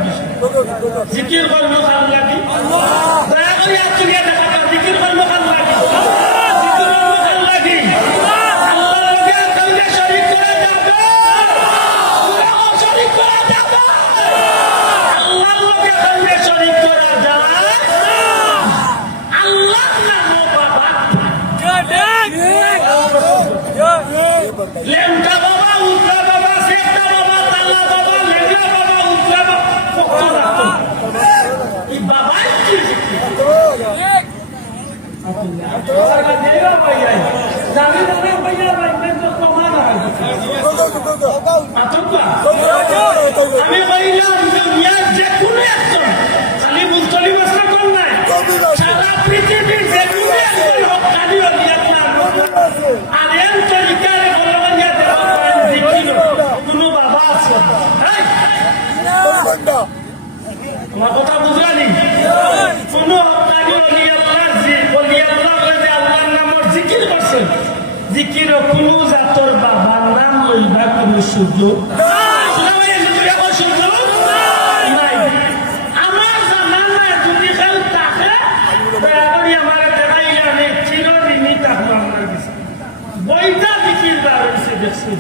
জিকির করবো খান লাগি দয়া করি আর চুরিয়া দেখা জিকির করবো খান লাগি জিকির করবো খান লাগি আল্লাহর লগে কইলে শরীক করে যাবে শরীক করে যাবে আল্লাহর লগে কইলে শরীক করে যাবে আল্লাহর নাম বাবা লেমটা বাবা উত্তরা বাবা শেখটা বাবা তাল্লা বাবা লেংলা বাবা উত্তরা বাবা পক্কা রাখতো এই বাবাই কি আমি বললাম দুনিয়ার যে কোনো একজন খালি মুসলিম আসলে কোন নাই সারা পৃথিবীর যে কোনো একজন হোক খালি আর এর তরিকার বলবানিয়া দেওয়া কোনো বাবা আছে আমার কথা বুঝলানি কোন আল্লাহর নামের জিকির করছেন জিকির কোনো জাতর বাবার নাম লইবা কোনো সুযোগ আমার জামানায় যদি কেউ থাকে আমার দেখাইলে আমি চিরদিনই থাকবো আমার কাছে বইটা জিকির বার হয়েছে দেখছি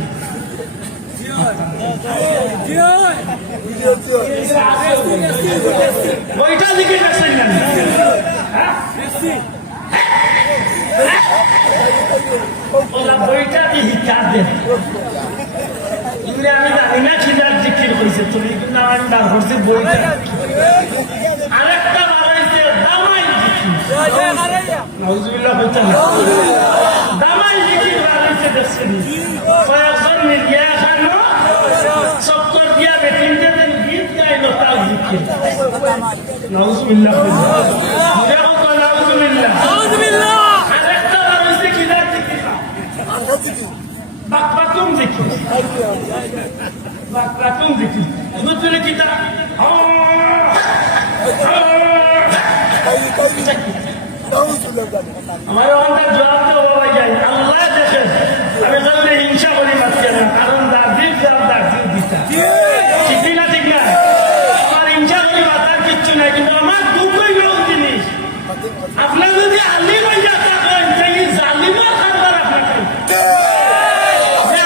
বইটা দিকে দেখছেন না বইটা দিয়ে হিকার দেন আমি জানি না খিদার জিকির হয়েছে তুমি কিন্তু আমি বার করছি বইটা আরেকটা বার হয়েছে দামাই জিকির নাউজুবিল্লাহ বলতে দামাই জিকির বার হয়েছে দেখছেন কয়েকজন মিডিয়া খানো চক্কর দিয়া বেটিনতে গীত গাইল তার জিকির নাউজুবিল্লাহ নাউজুবিল্লাহ আরেকটা বার হয়েছে খিদার জিকির বাকবাকুম জিকির বাকবাকুম জিকির বুঝলে কিতা আমার জবাব দেবো ভাই যাই আল্লাহ দেখে আমি তাহলে হিংসা করি মাত্র না কারণ দার্জির জবাব দার্জির দিতা ঠিক না ঠিক না আমার হিংসা করি মাতার কিচ্ছু নাই কিন্তু আমার দুটোই লোক জিনিস আপনার যদি আলিম হইয়া থাকেন সেই জালিমার কারবার আপনাকে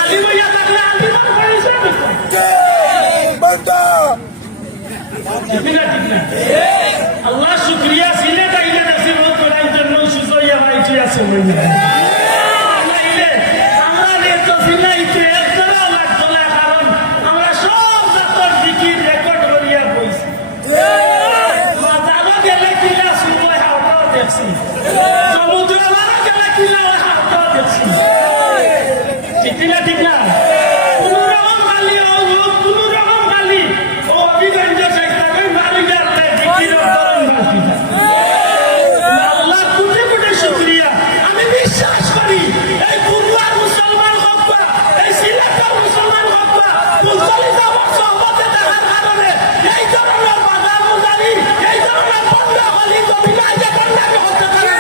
আলিম হইয়া থাকলে আলিমার পরিচয় ঠিক না ঠিক না আল্লাহ শুক্রিয়া সিলে তাইলে দেশে বহুত করার জন্য সুজইয়া বাইচে আছে মইনা নাইলে আমরা নেত সিলাইতে একদরা লাগতো না কারণ আমরা সব জাতর জিকির রেকর্ড করিয়া বইছি বাজারে গেলে কিলা সুবয় হাওয়া দেখছি সমুদ্র মারা গেলে কিলা হাওয়া দেখছি ঠিক না ঠিক না কোন রকম গালি ও কোন রকম গালি ও অভিগঞ্জ চেষ্টা মারি গেলে জিকির করন বাকি আল্লাহ কোটি কোটি শুকরিয়া আমি বিশ্বাস করি এই পূর্বার মুসলমান হক এই সিলেটের মুসলমান হক মুসলিমা সহবতে থাকার কারণে এই ধরনের বাধা মুজারি এই ধরনের বন্ধ হলি জমিনায় যে বন্যাকে হতে পারে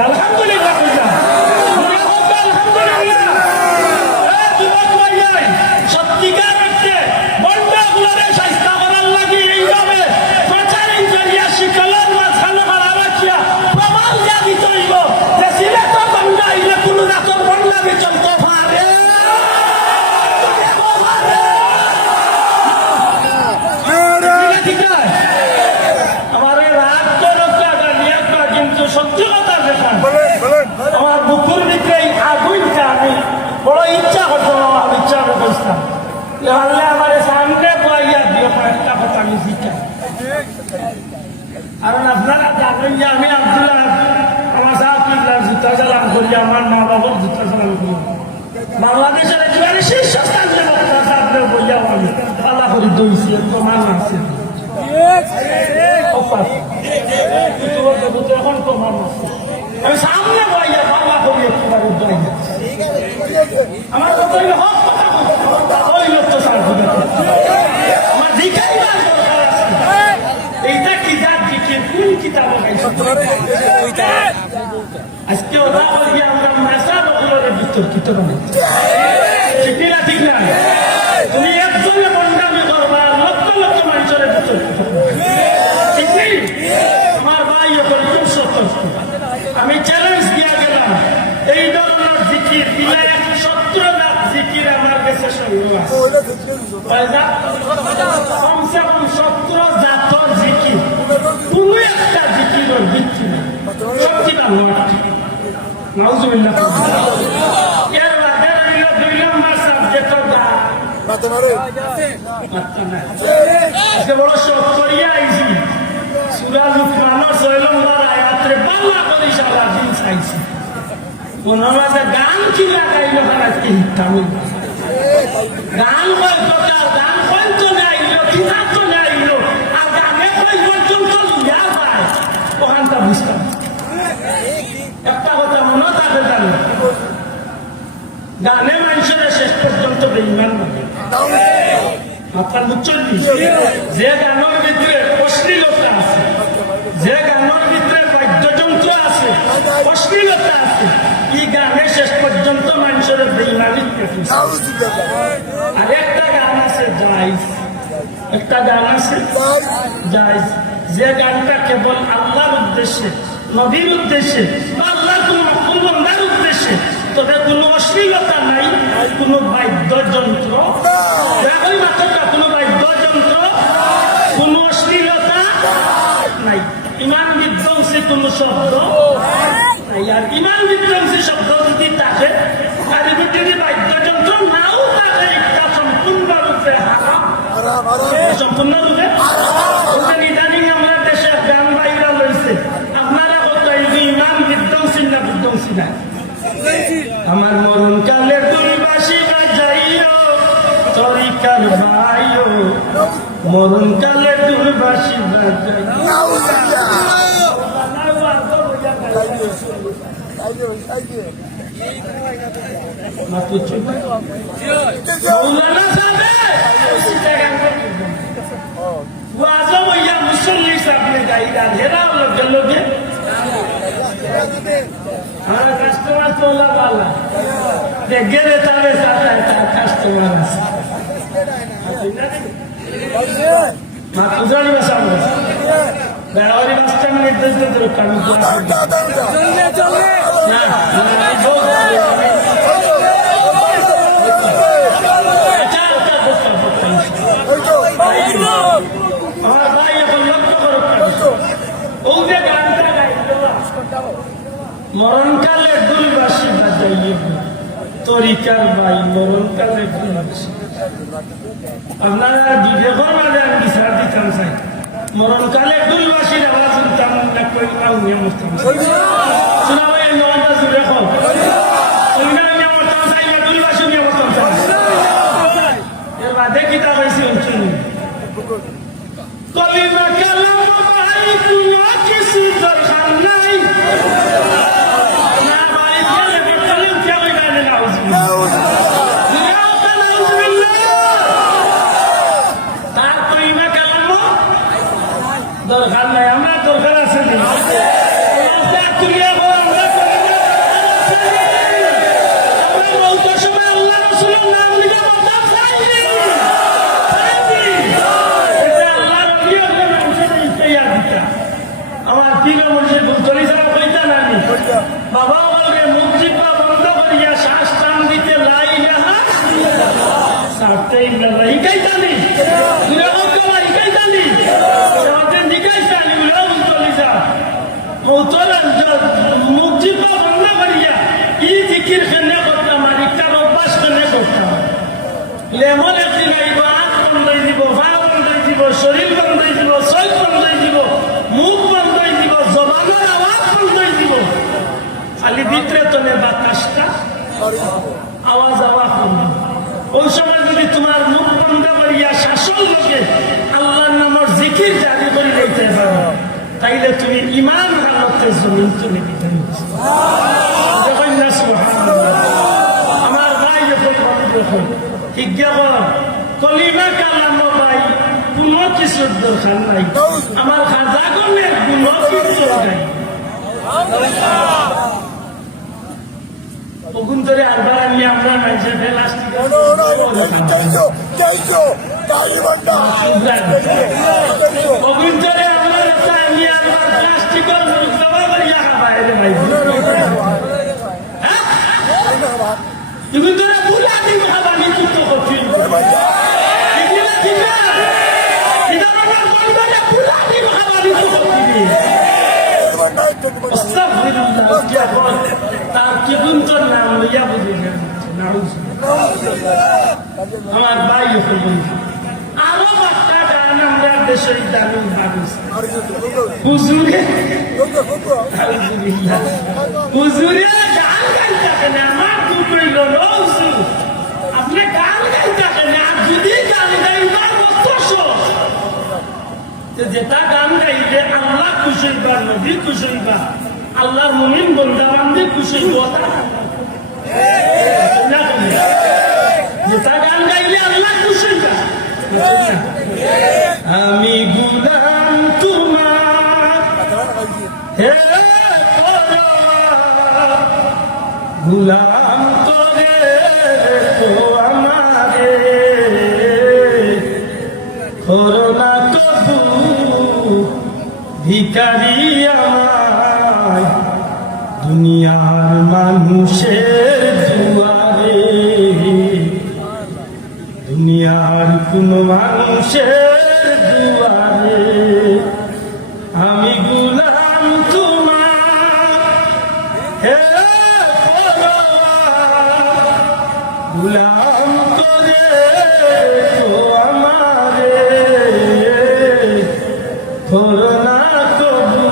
আলহামদুলিল্লাহ সত্যিকার অর্থে বন্ডগুলোরে চেষ্টা করার লাগে এইভাবে প্রচারিং করিয়া শিকলের মাঝখানে মারা রাখিয়া প্রমাণ যা দিতে হইব যে সিলেটের বন্ডা হইলে কোন রাতর বন্ডা বিচলতে পারে আমার রাগ করো কিন্তু সত্যি কথা দেখা আমার বুকুর ভিতরে আগুনটা আমি বড় ইচ্ছা করতাম আমার ইচ্ছা করতাম তাহলে আমার সামনে পাইয়া দিয়ে কয়েকটা কথা আমি শিখা কারণ আপনারা জানেন যে আমি আব্দুল্লাহ আমার সাহায্য জুতা চালান করি আমার মা বাবার জুতা চালান করি বাংলাদেশের একেবারে শীর্ষস্থান যে বক্তা আপনার বইয়া আমি আল্লাহ করি দইছি প্রমাণ আছে এখন প্রমাণ আছে আমি সামনে বইয়া বাবা করি একেবারে দই আমার তো হক কথা ওই লোক তো আমার দিকাই দরকার আছে এইটা কিতাব দিকে কোন কিতাব আজকে ওরা বলি আমরা মাসা বগুলোর বিতর্কিত বানাচ্ছি ঠিক না ঠিক না তুমি একজনে বন্ডামি করবা লক্ষ লক্ষ মানুষের বিতর্কিত ঠিক নেই আমার ভাই এখন খুব সতর্ক আমি চ্যালেঞ্জ দিয়ে গেলাম এই ধরনের জিকির দিলে 17 লাখ জিকির আমার কাছে সংগ্রহ আছে কমসে কম 17 জাতর জিকির কোন একটা জিকিরের ভিত্তি না সত্যি না নাউজুবিল্লাহ এর বাদে রইল 2 নম্বর সাবজেক্টের গান আজকে বড় শোক করিয়া আইছি সূরা লুকমানের 6 নম্বর আয়াতে বাংলা করে সারা দিন চাইছি কোনমাতে গান কি লাগাইল আজকে হিতামি গান কয় প্রকার গান পঞ্চমে আইল কিতাবনে আইল আর গানে কয় পর্যন্ত লুয়া যায় ওখানটা বুঝতাম একটা কথা মনে থাকে জানো গানে মানুষের শেষ পর্যন্ত বেঈমান বলে আপনার বুঝছেন যে গানের ভিতরে অশ্লীলতা আছে যে গানের ভিতরে বাদ্যযন্ত্র আছে অশ্লীলতা আছে এই গানের শেষ পর্যন্ত মানুষের বেঈমানি আর একটা গান আছে জায়েজ একটা গান আছে জায়েজ যে গানটা কেবল আল্লাহর উদ্দেশ্যে নবীর উদ্দেশ্যে আল্লাহর কোন বান্দার উদ্দেশ্যে তবে কোনো অশ্লীলতা নাই, কোনো বাদ্যযন্ত্র, ওই মাত্রটা কোনো বাদ্যযন্ত্র, কোনো অশ্লীলতা নাই, ইমান বিধ্বংসী কোনো শব্দ নাই। আর ইমান বিধ্বংসী শব্দ যদি থাকে, আর যদি বাদ্যযন্ত্র নাও থাকে, এটা সম্পূর্ণরূপে হারাম, সম্পূর্ণরূপে ইদানিং আমার দেশে গান বাইরা লইছে, আপনারা কত ইমান বিধ্বংসী না বিধ্বংসী না? আমার মরণ কালে দুর্বাসী বাজাইও তরিকার ভাইও, মরণ কালে দুর্বাসী বাজাইও। মুসল্লি সামনে গাইরা হেরা লোকে আমার কাস্টমার তোলা বালা গেলে তাহলে তার কাস্টমার আছে মা পূজারি বাসা বেড়াওয়ারি বাসটা নির্দেশ দিতে আমি আমার ভাই এখন লক্ষ্য করো ও যে গানটা গাইল মরণকালে দুলবাসী বাজাইয়ে তরিকার ভাই মরণকালে দুলবাসী। আপনারা বিবেকর মাঝে আমি বিচার দিতাম চাই, মরণকালে দুলবাসীর আওয়াজ শুনতাম না কইলাম নিয়মতাম শোনা ভাই নয়টা জুড়ে হোক শুননা নিয়মতাম চাই না দুলবাসী নিয়মতাম চাই। এর বাদে কিতা হয়েছে শুনি কলিমা কালাম ভাই কোনো কিছু দরকার নাই, দরকার নাই, আমরা দরকার আছে আমার তিন মসজিদ চল্লিশ কইতা নানি বাবা বলবে মুজিব বন্ধ করিয়া শ্বাস টান দিতে লাই যাহা সারতেই না ইকাইতানি ইকাইতানি নিকাইতানি চল্লিশা মুজিব বন্ধ করিয়া ই জিকির খেলে করতাম আর ইটার অভ্যাস খেলে করতাম। লেমন একটি গাইব, হাত বন্ধই দিব, পা বন্ধই দিব, শরীর বন্ধই দিব, চোখ বন্ধই দিব, মুখ বন্ধই দিব, জবানের আওয়াজ বন্ধই দিব, খালি ভিতরে তোলে বাতাসটা আওয়াজ করবে। ওই সময় যদি তোমার মুখ বন্ধ করিয়া শাসন লোকে আল্লাহর নামের জিকির জারি করে দিতে পারো, তাইলে তুমি ইমান হালতে জমিন তুলে দিতে দেখেন না সুবহানাল্লাহ। আমার ভাই যখন দেখুন হিজ্ঞা কর কলিমা কালাম ভাই কোনো কিছুর দরকার নাই, আমার খাজা গণের কোনো কিছু নাই। ওগুন ধরে আরবার আমি আমরা মাইজে প্লাস্টিক ওগুন ধরে আমরা আমি আরবার প্লাস্টিকের জমা করিয়া বাইরে তুমি ধরে বুলা দিন খাবানি তুতো করছি তার কি গুন্তর নাম লইয়া বুঝি আমার ভাই আরো বাচ্চা গান আমরা দেশের দারুণ মানুষ হুজুরে হুজুরে গান গাইতেন আমার দুটোইল হুজুর আপনি গান গাইতেন আর যদি গান গাইবার যেটা গান গাইলে আল্লাহ খুশি হইবা, নবী খুশি হইবা, আল্লাহর মুমিন বন্দা বান্দী খুশি হইবা। যেটা গান গাইলে আল্লাহ খুশি হইবা। আমি গুলাম তোমার হে গুলাম করে তো আমারে করোনা ভিখারি আমায় দুনিয়ার মানুষের দুনিয়ার কোন মানুষের দুয়ারে আমি গুলাম তোমার, হে পরওয়ার, গুলাম করে তো আমারে করোনা কবু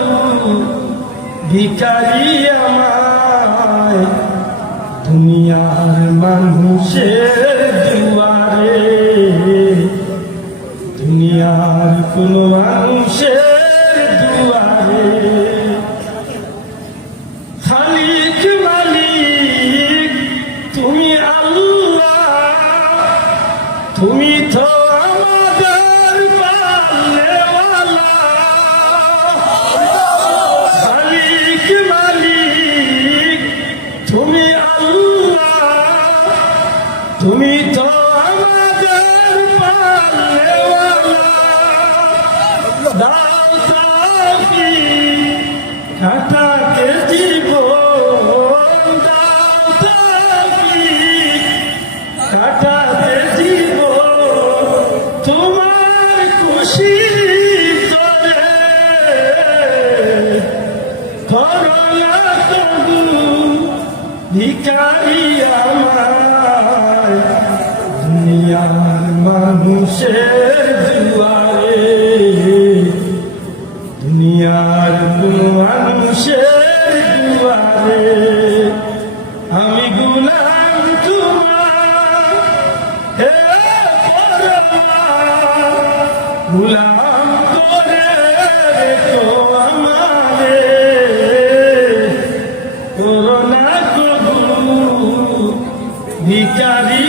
ভিখারি আমায় দুনিয়ার মানুষের দুয়ারে, দুনিয়ার কোন মানুষের দুয়ারে খালিক মালিক তুমি আল্লাহ, তুমি তো আমাদের পালনেওয়ালা। খালিক মালিক তুমি আল্লাহ, তুমি তো আমাদের পালনেওয়ালা। দাও তাওফিক কাটাতে জীবন, দাও তাওফিক কাটাতে জীবন তোমার খুশি করে, করোনা তবু ভিখারি আমায় দুনিয়ার মানুষের দুয়ারে, দুনিয়ার কোন মানুষের দুয়ারে আমি গুলাম তোমার, হে পরওয়ার, গুলাম করে রেখো আমারে করোনা কবু ভিখারি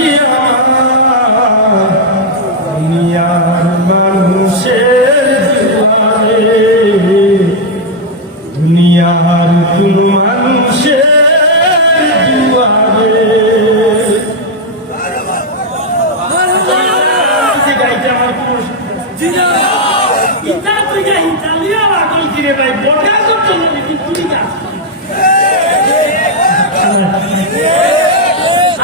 দুনিয়ার মানুষের দুয়ারে, দুনিয়ার কোন মানুষের দুয়ারে।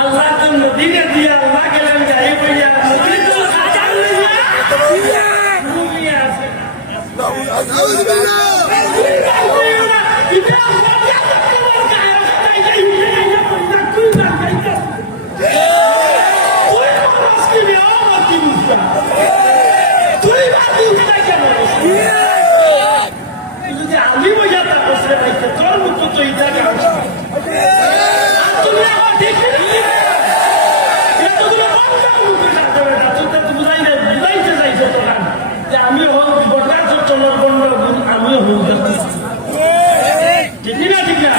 আল্লাহ তো নদীকে দিয়ে আল্লাহ গেলেন যাই বইয়া নদী তো হাজার আমি বইয়া তা বসে রাখতে তোর মুখ তো ইটা গাছ আমি আমিও ঠিক না ঠিক না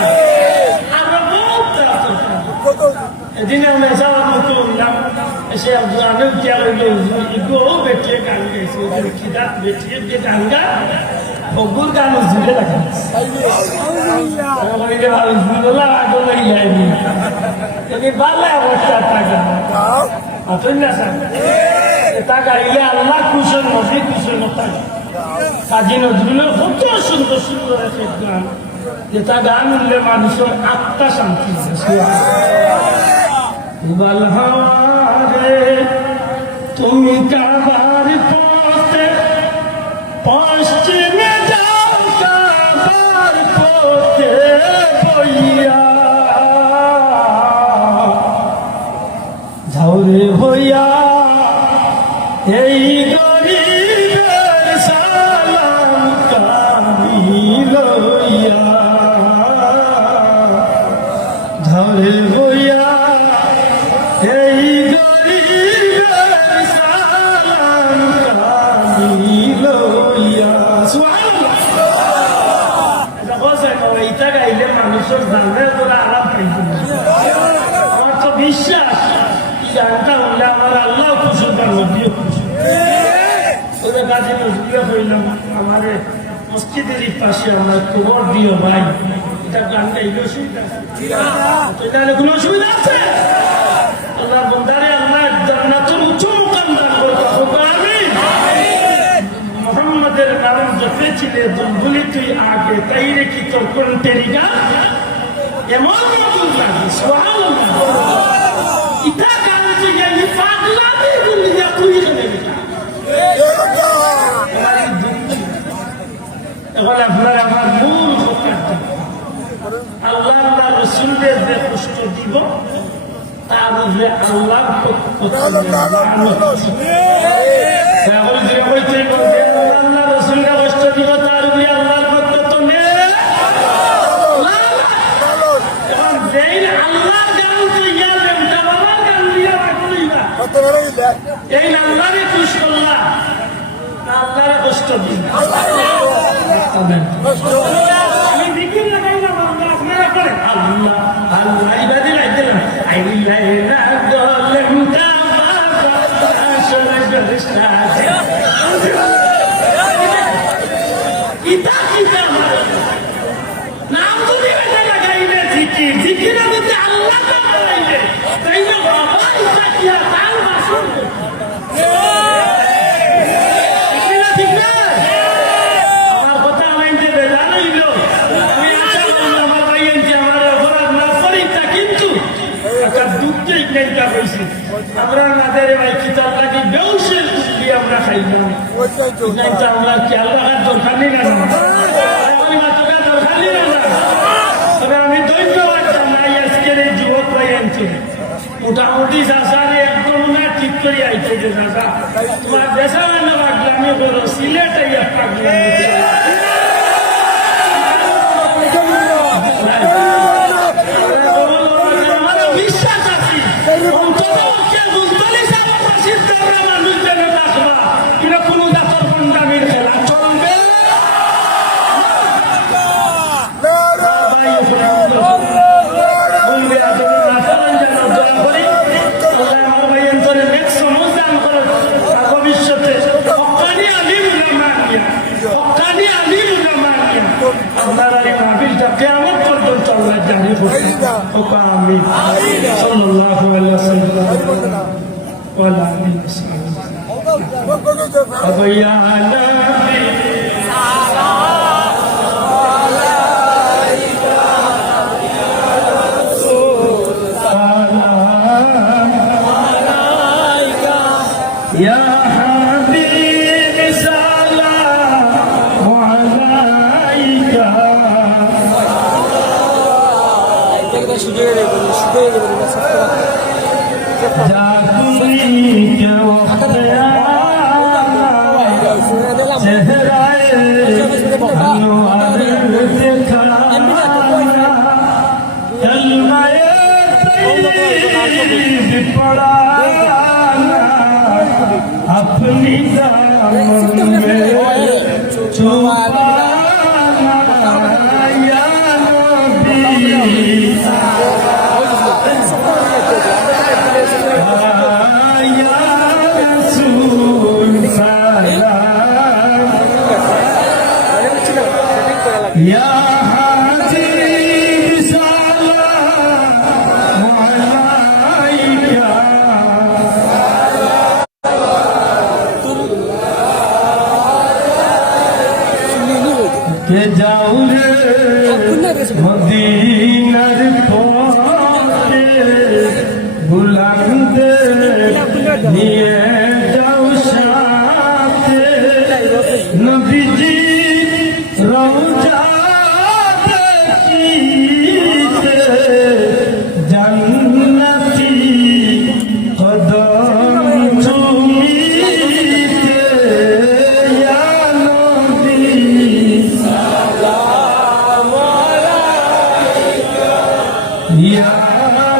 এদিন আমরা যাওয়ার মতো হইলাম, এসে আমিও খেয়াল হইল ইগো বেটিয়ে গান গাইছে, খিদাত বেটিয়ে যে গান গা অগুর গান জুড়ে রাখা বালা অবস্থা থাকা টাকা ইলে আল্লাহ কুশল নদী কুশল কাজী নজরুলের কত সুন্দর সুন্দর আছে গান, যেটা গান উঠলে মানুষের আত্মা শান্তি রে তুমি কাবার পথে পশ্চিমে যাও, কাবার পথে বইয়া যাও রে হইয়া এই গরিবের সালাম কামি লইয়া, যাও রে হইয়া এই গরিবের সালাম কামি লইয়া। এটা গাইলে মানুষের জানলে তোরা আরাম পাইবে, আমার তো বিশ্বাস গানটা হলে আমার আল্লাহ খুশি তার নদীও খুশি। ওদের কাছে নজরুলে হইলাম আমার মসজিদের পাশে আমার খবর দিও ভাই, এটা গানটা এই অসুবিধা তাহলে কোনো অসুবিধা আছে? আল্লাহ বন্দারে আল্লাহ জান্নাতের উচ্চ মুকাম দান করতে আমিন। মোহাম্মদের নাম জপেছিলে বলি তুই আগে, তাই রেখি তোর কোন তেরিকা এমন মজুর লাগে সুবহানাল্লাহ। ইটা কারণে যে পাগলামি গুলিয়া দিব তার উপরে আল্লাহর আল্লাহ রসুলকে কষ্ট দিব তার উপরে আল্লাহর পক্ষ নেই। যেই আল্লাহ গান দিয়া দেবতা বাবার গান দিয়া রাখলিবা এই আল্লাহরে খুশ করলা আল্লাহরে কষ্ট দিন। আমি দিকে লাগাইলাম আল্লাহ আপনারা করেন আল্লাহ আল্লাহ ইবাদি লাগাইলাম আইলাইলা গলেম কাবা আসলে গরিষ্টা ইতা ইতা নাম তো দিবে লাগাইলে জিকির জিকিরের মধ্যে আল্লাহ নাম লাগাইলে তাই না বাবা ইতা কিয়া তাল ভাষণ ঠিক না আমার কথা আমি যে বেজান হইল আমি আশা করলাম আমার ভাই যে আমার অপরাধ না করি তা কিন্তু একটা দুঃখে ইগনাইটা হয়েছে আমরা নাদের ভাই কিতাব লাগি বেউসের দিয়ে আমরা খাইলাম ইগনাইটা আমরা খেয়াল রাখার দরকার নেই না দরকার নেই না তবে আমি ধন্যবাদ জানাই আজকের এই যুবক ভাই আনছি মোটামুটি চাষারে একদম না ঠিক করে আইছে যে চাষা তোমার দেশা না লাগলে আমি বলো সিলেট আইয়া পাগলাম বিশ্বাস আছি অন্ততপক্ষে গুলতলিশ আমার পাশির তোমরা মানুষ যেন থাকবা কিনা কোনো জাতর কন্ডামির খেলা চলবে ভবিষ্যতে আপনারা এই মাহফিলটা কেমন পর্যন্ত আল্লাহ জারি করছেন আমিন সাল্লাল্লাহু আলাইহি ওয়াসাল্লাম ওয়া আলা আলিহি ওয়াসাল্লাম ইয়া হাবিবি সালামু আলাইকা अपनी दामन में छुपाना या नबी या रसूल सलाम या हाजीर सलाम अलैका के जाऊं रे मदीनार पौटे बुलंदे निये जाऊं साथे नबीजी रौजा देखीते जन्नती कदम चूमीते या नबी या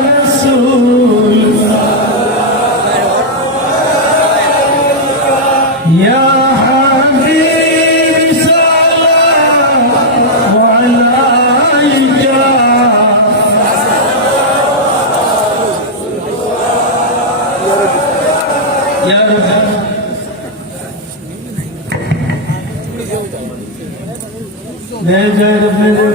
रसूल या हबीब सलाम अलैका या रब मेरे रब मेरे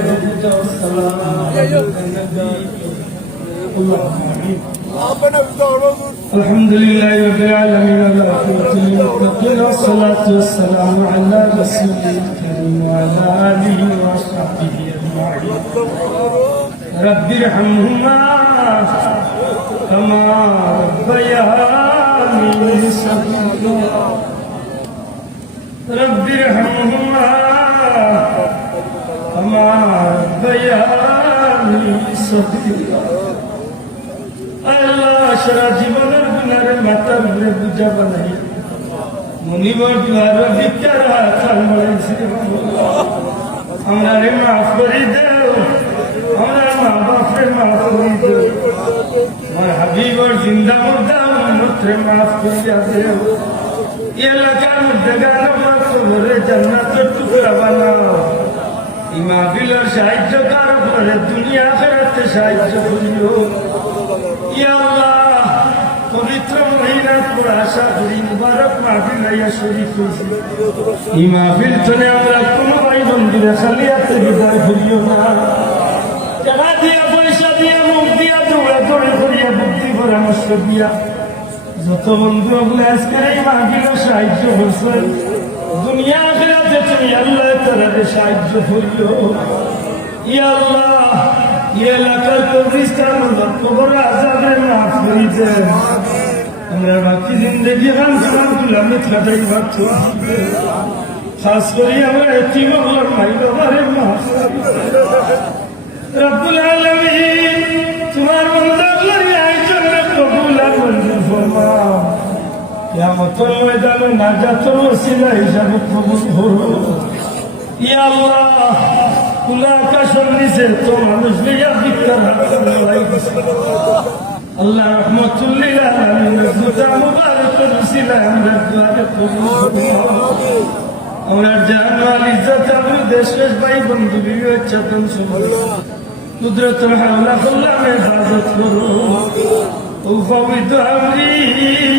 الحمد لله رب العالمين والعاقبة والصلاة والسلام على رسول الكريم وعلى آله وصحبه أجمعين رب ارحمهما كما ربياني صغيرا رب ارحمهما كما ربياني صغيرا আল্লাহ সারা জীবনের গুনারে মাথার উপরে বুঝা বানাই মনিবর দুয়ার ভিক্ষার হাত বাড়াইছে আমরা রে মাফ করে দেও আমরা মা বাপরে মাফ করে দেও আমার হাবিবর জিন্দা মুর্দা উম্মতরে মাফ করিয়া দেও এলাকার মধ্যে গান কবরে জান্নাতের টুকরা বানাও এই মাহফিলের সাহায্য কারো করে দুনিয়া আখিরাতে সাহায্য করিও ইয়া আল্লাহ পবিত্র মহিলা পর আশা করি মুবারক মাহফিল আইয়া শরীফ হয়েছে এই মাহফিল শুনে আমরা কোনো ভাই বন্ধুরা খালি হাতে বিদায় করিও না টাকা দিয়া পয়সা দিয়া মুখ দিয়া দৌড়া দৌড়ে করিয়া বুদ্ধি পরামর্শ দিয়া যত বন্ধু আপনার আজকের এই মাহফিলের সাহায্য করছেন দুনিয়া আখিরাতে তুমি আল্লাহ তাআলাকে সাহায্য করিও ইয়া আল্লাহ এই এলাকার কবরস্থান কবর আযাবে মাফ করে দেন আমরা বাকি জিন্দেগি খানগুলো আমি খাটাই ভাবছি খাস করে আমরা এতিম হলার ভাই বাবারে মাফ রব্বুল আলামিন তোমার বান্দাগুলোর আয়োজনে কবুল আর মঞ্জুর ফরমাও কিয়ামতের ময়দানে নাজাতের ওসিলা হিসাবে কবুল করো ইয়া আল্লাহ খোলা আকাশের নিচে তো মানুষ লইয়া ভিক্ষার হাত লড়াই দিছে আল্লাহ রহমতুল্লিল আলামিনের দুটা মুবারকের ওসিলায় আমরা দুয়ারে কবুল করো আমরা জান ইজ্জত আপনি দেশের ভাই বন্ধু বিবেক চেতন সবাই কুদরত হাওলা আল্লাহ হেফাজত করো وفوض أمري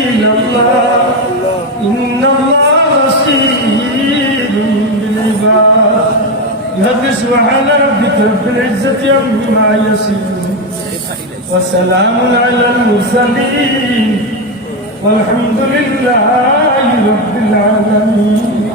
إلى الله إن الله بصير بالعباد يهدي سبحان ربك رب العزة عما يصفون وسلام على المرسلين والحمد لله رب العالمين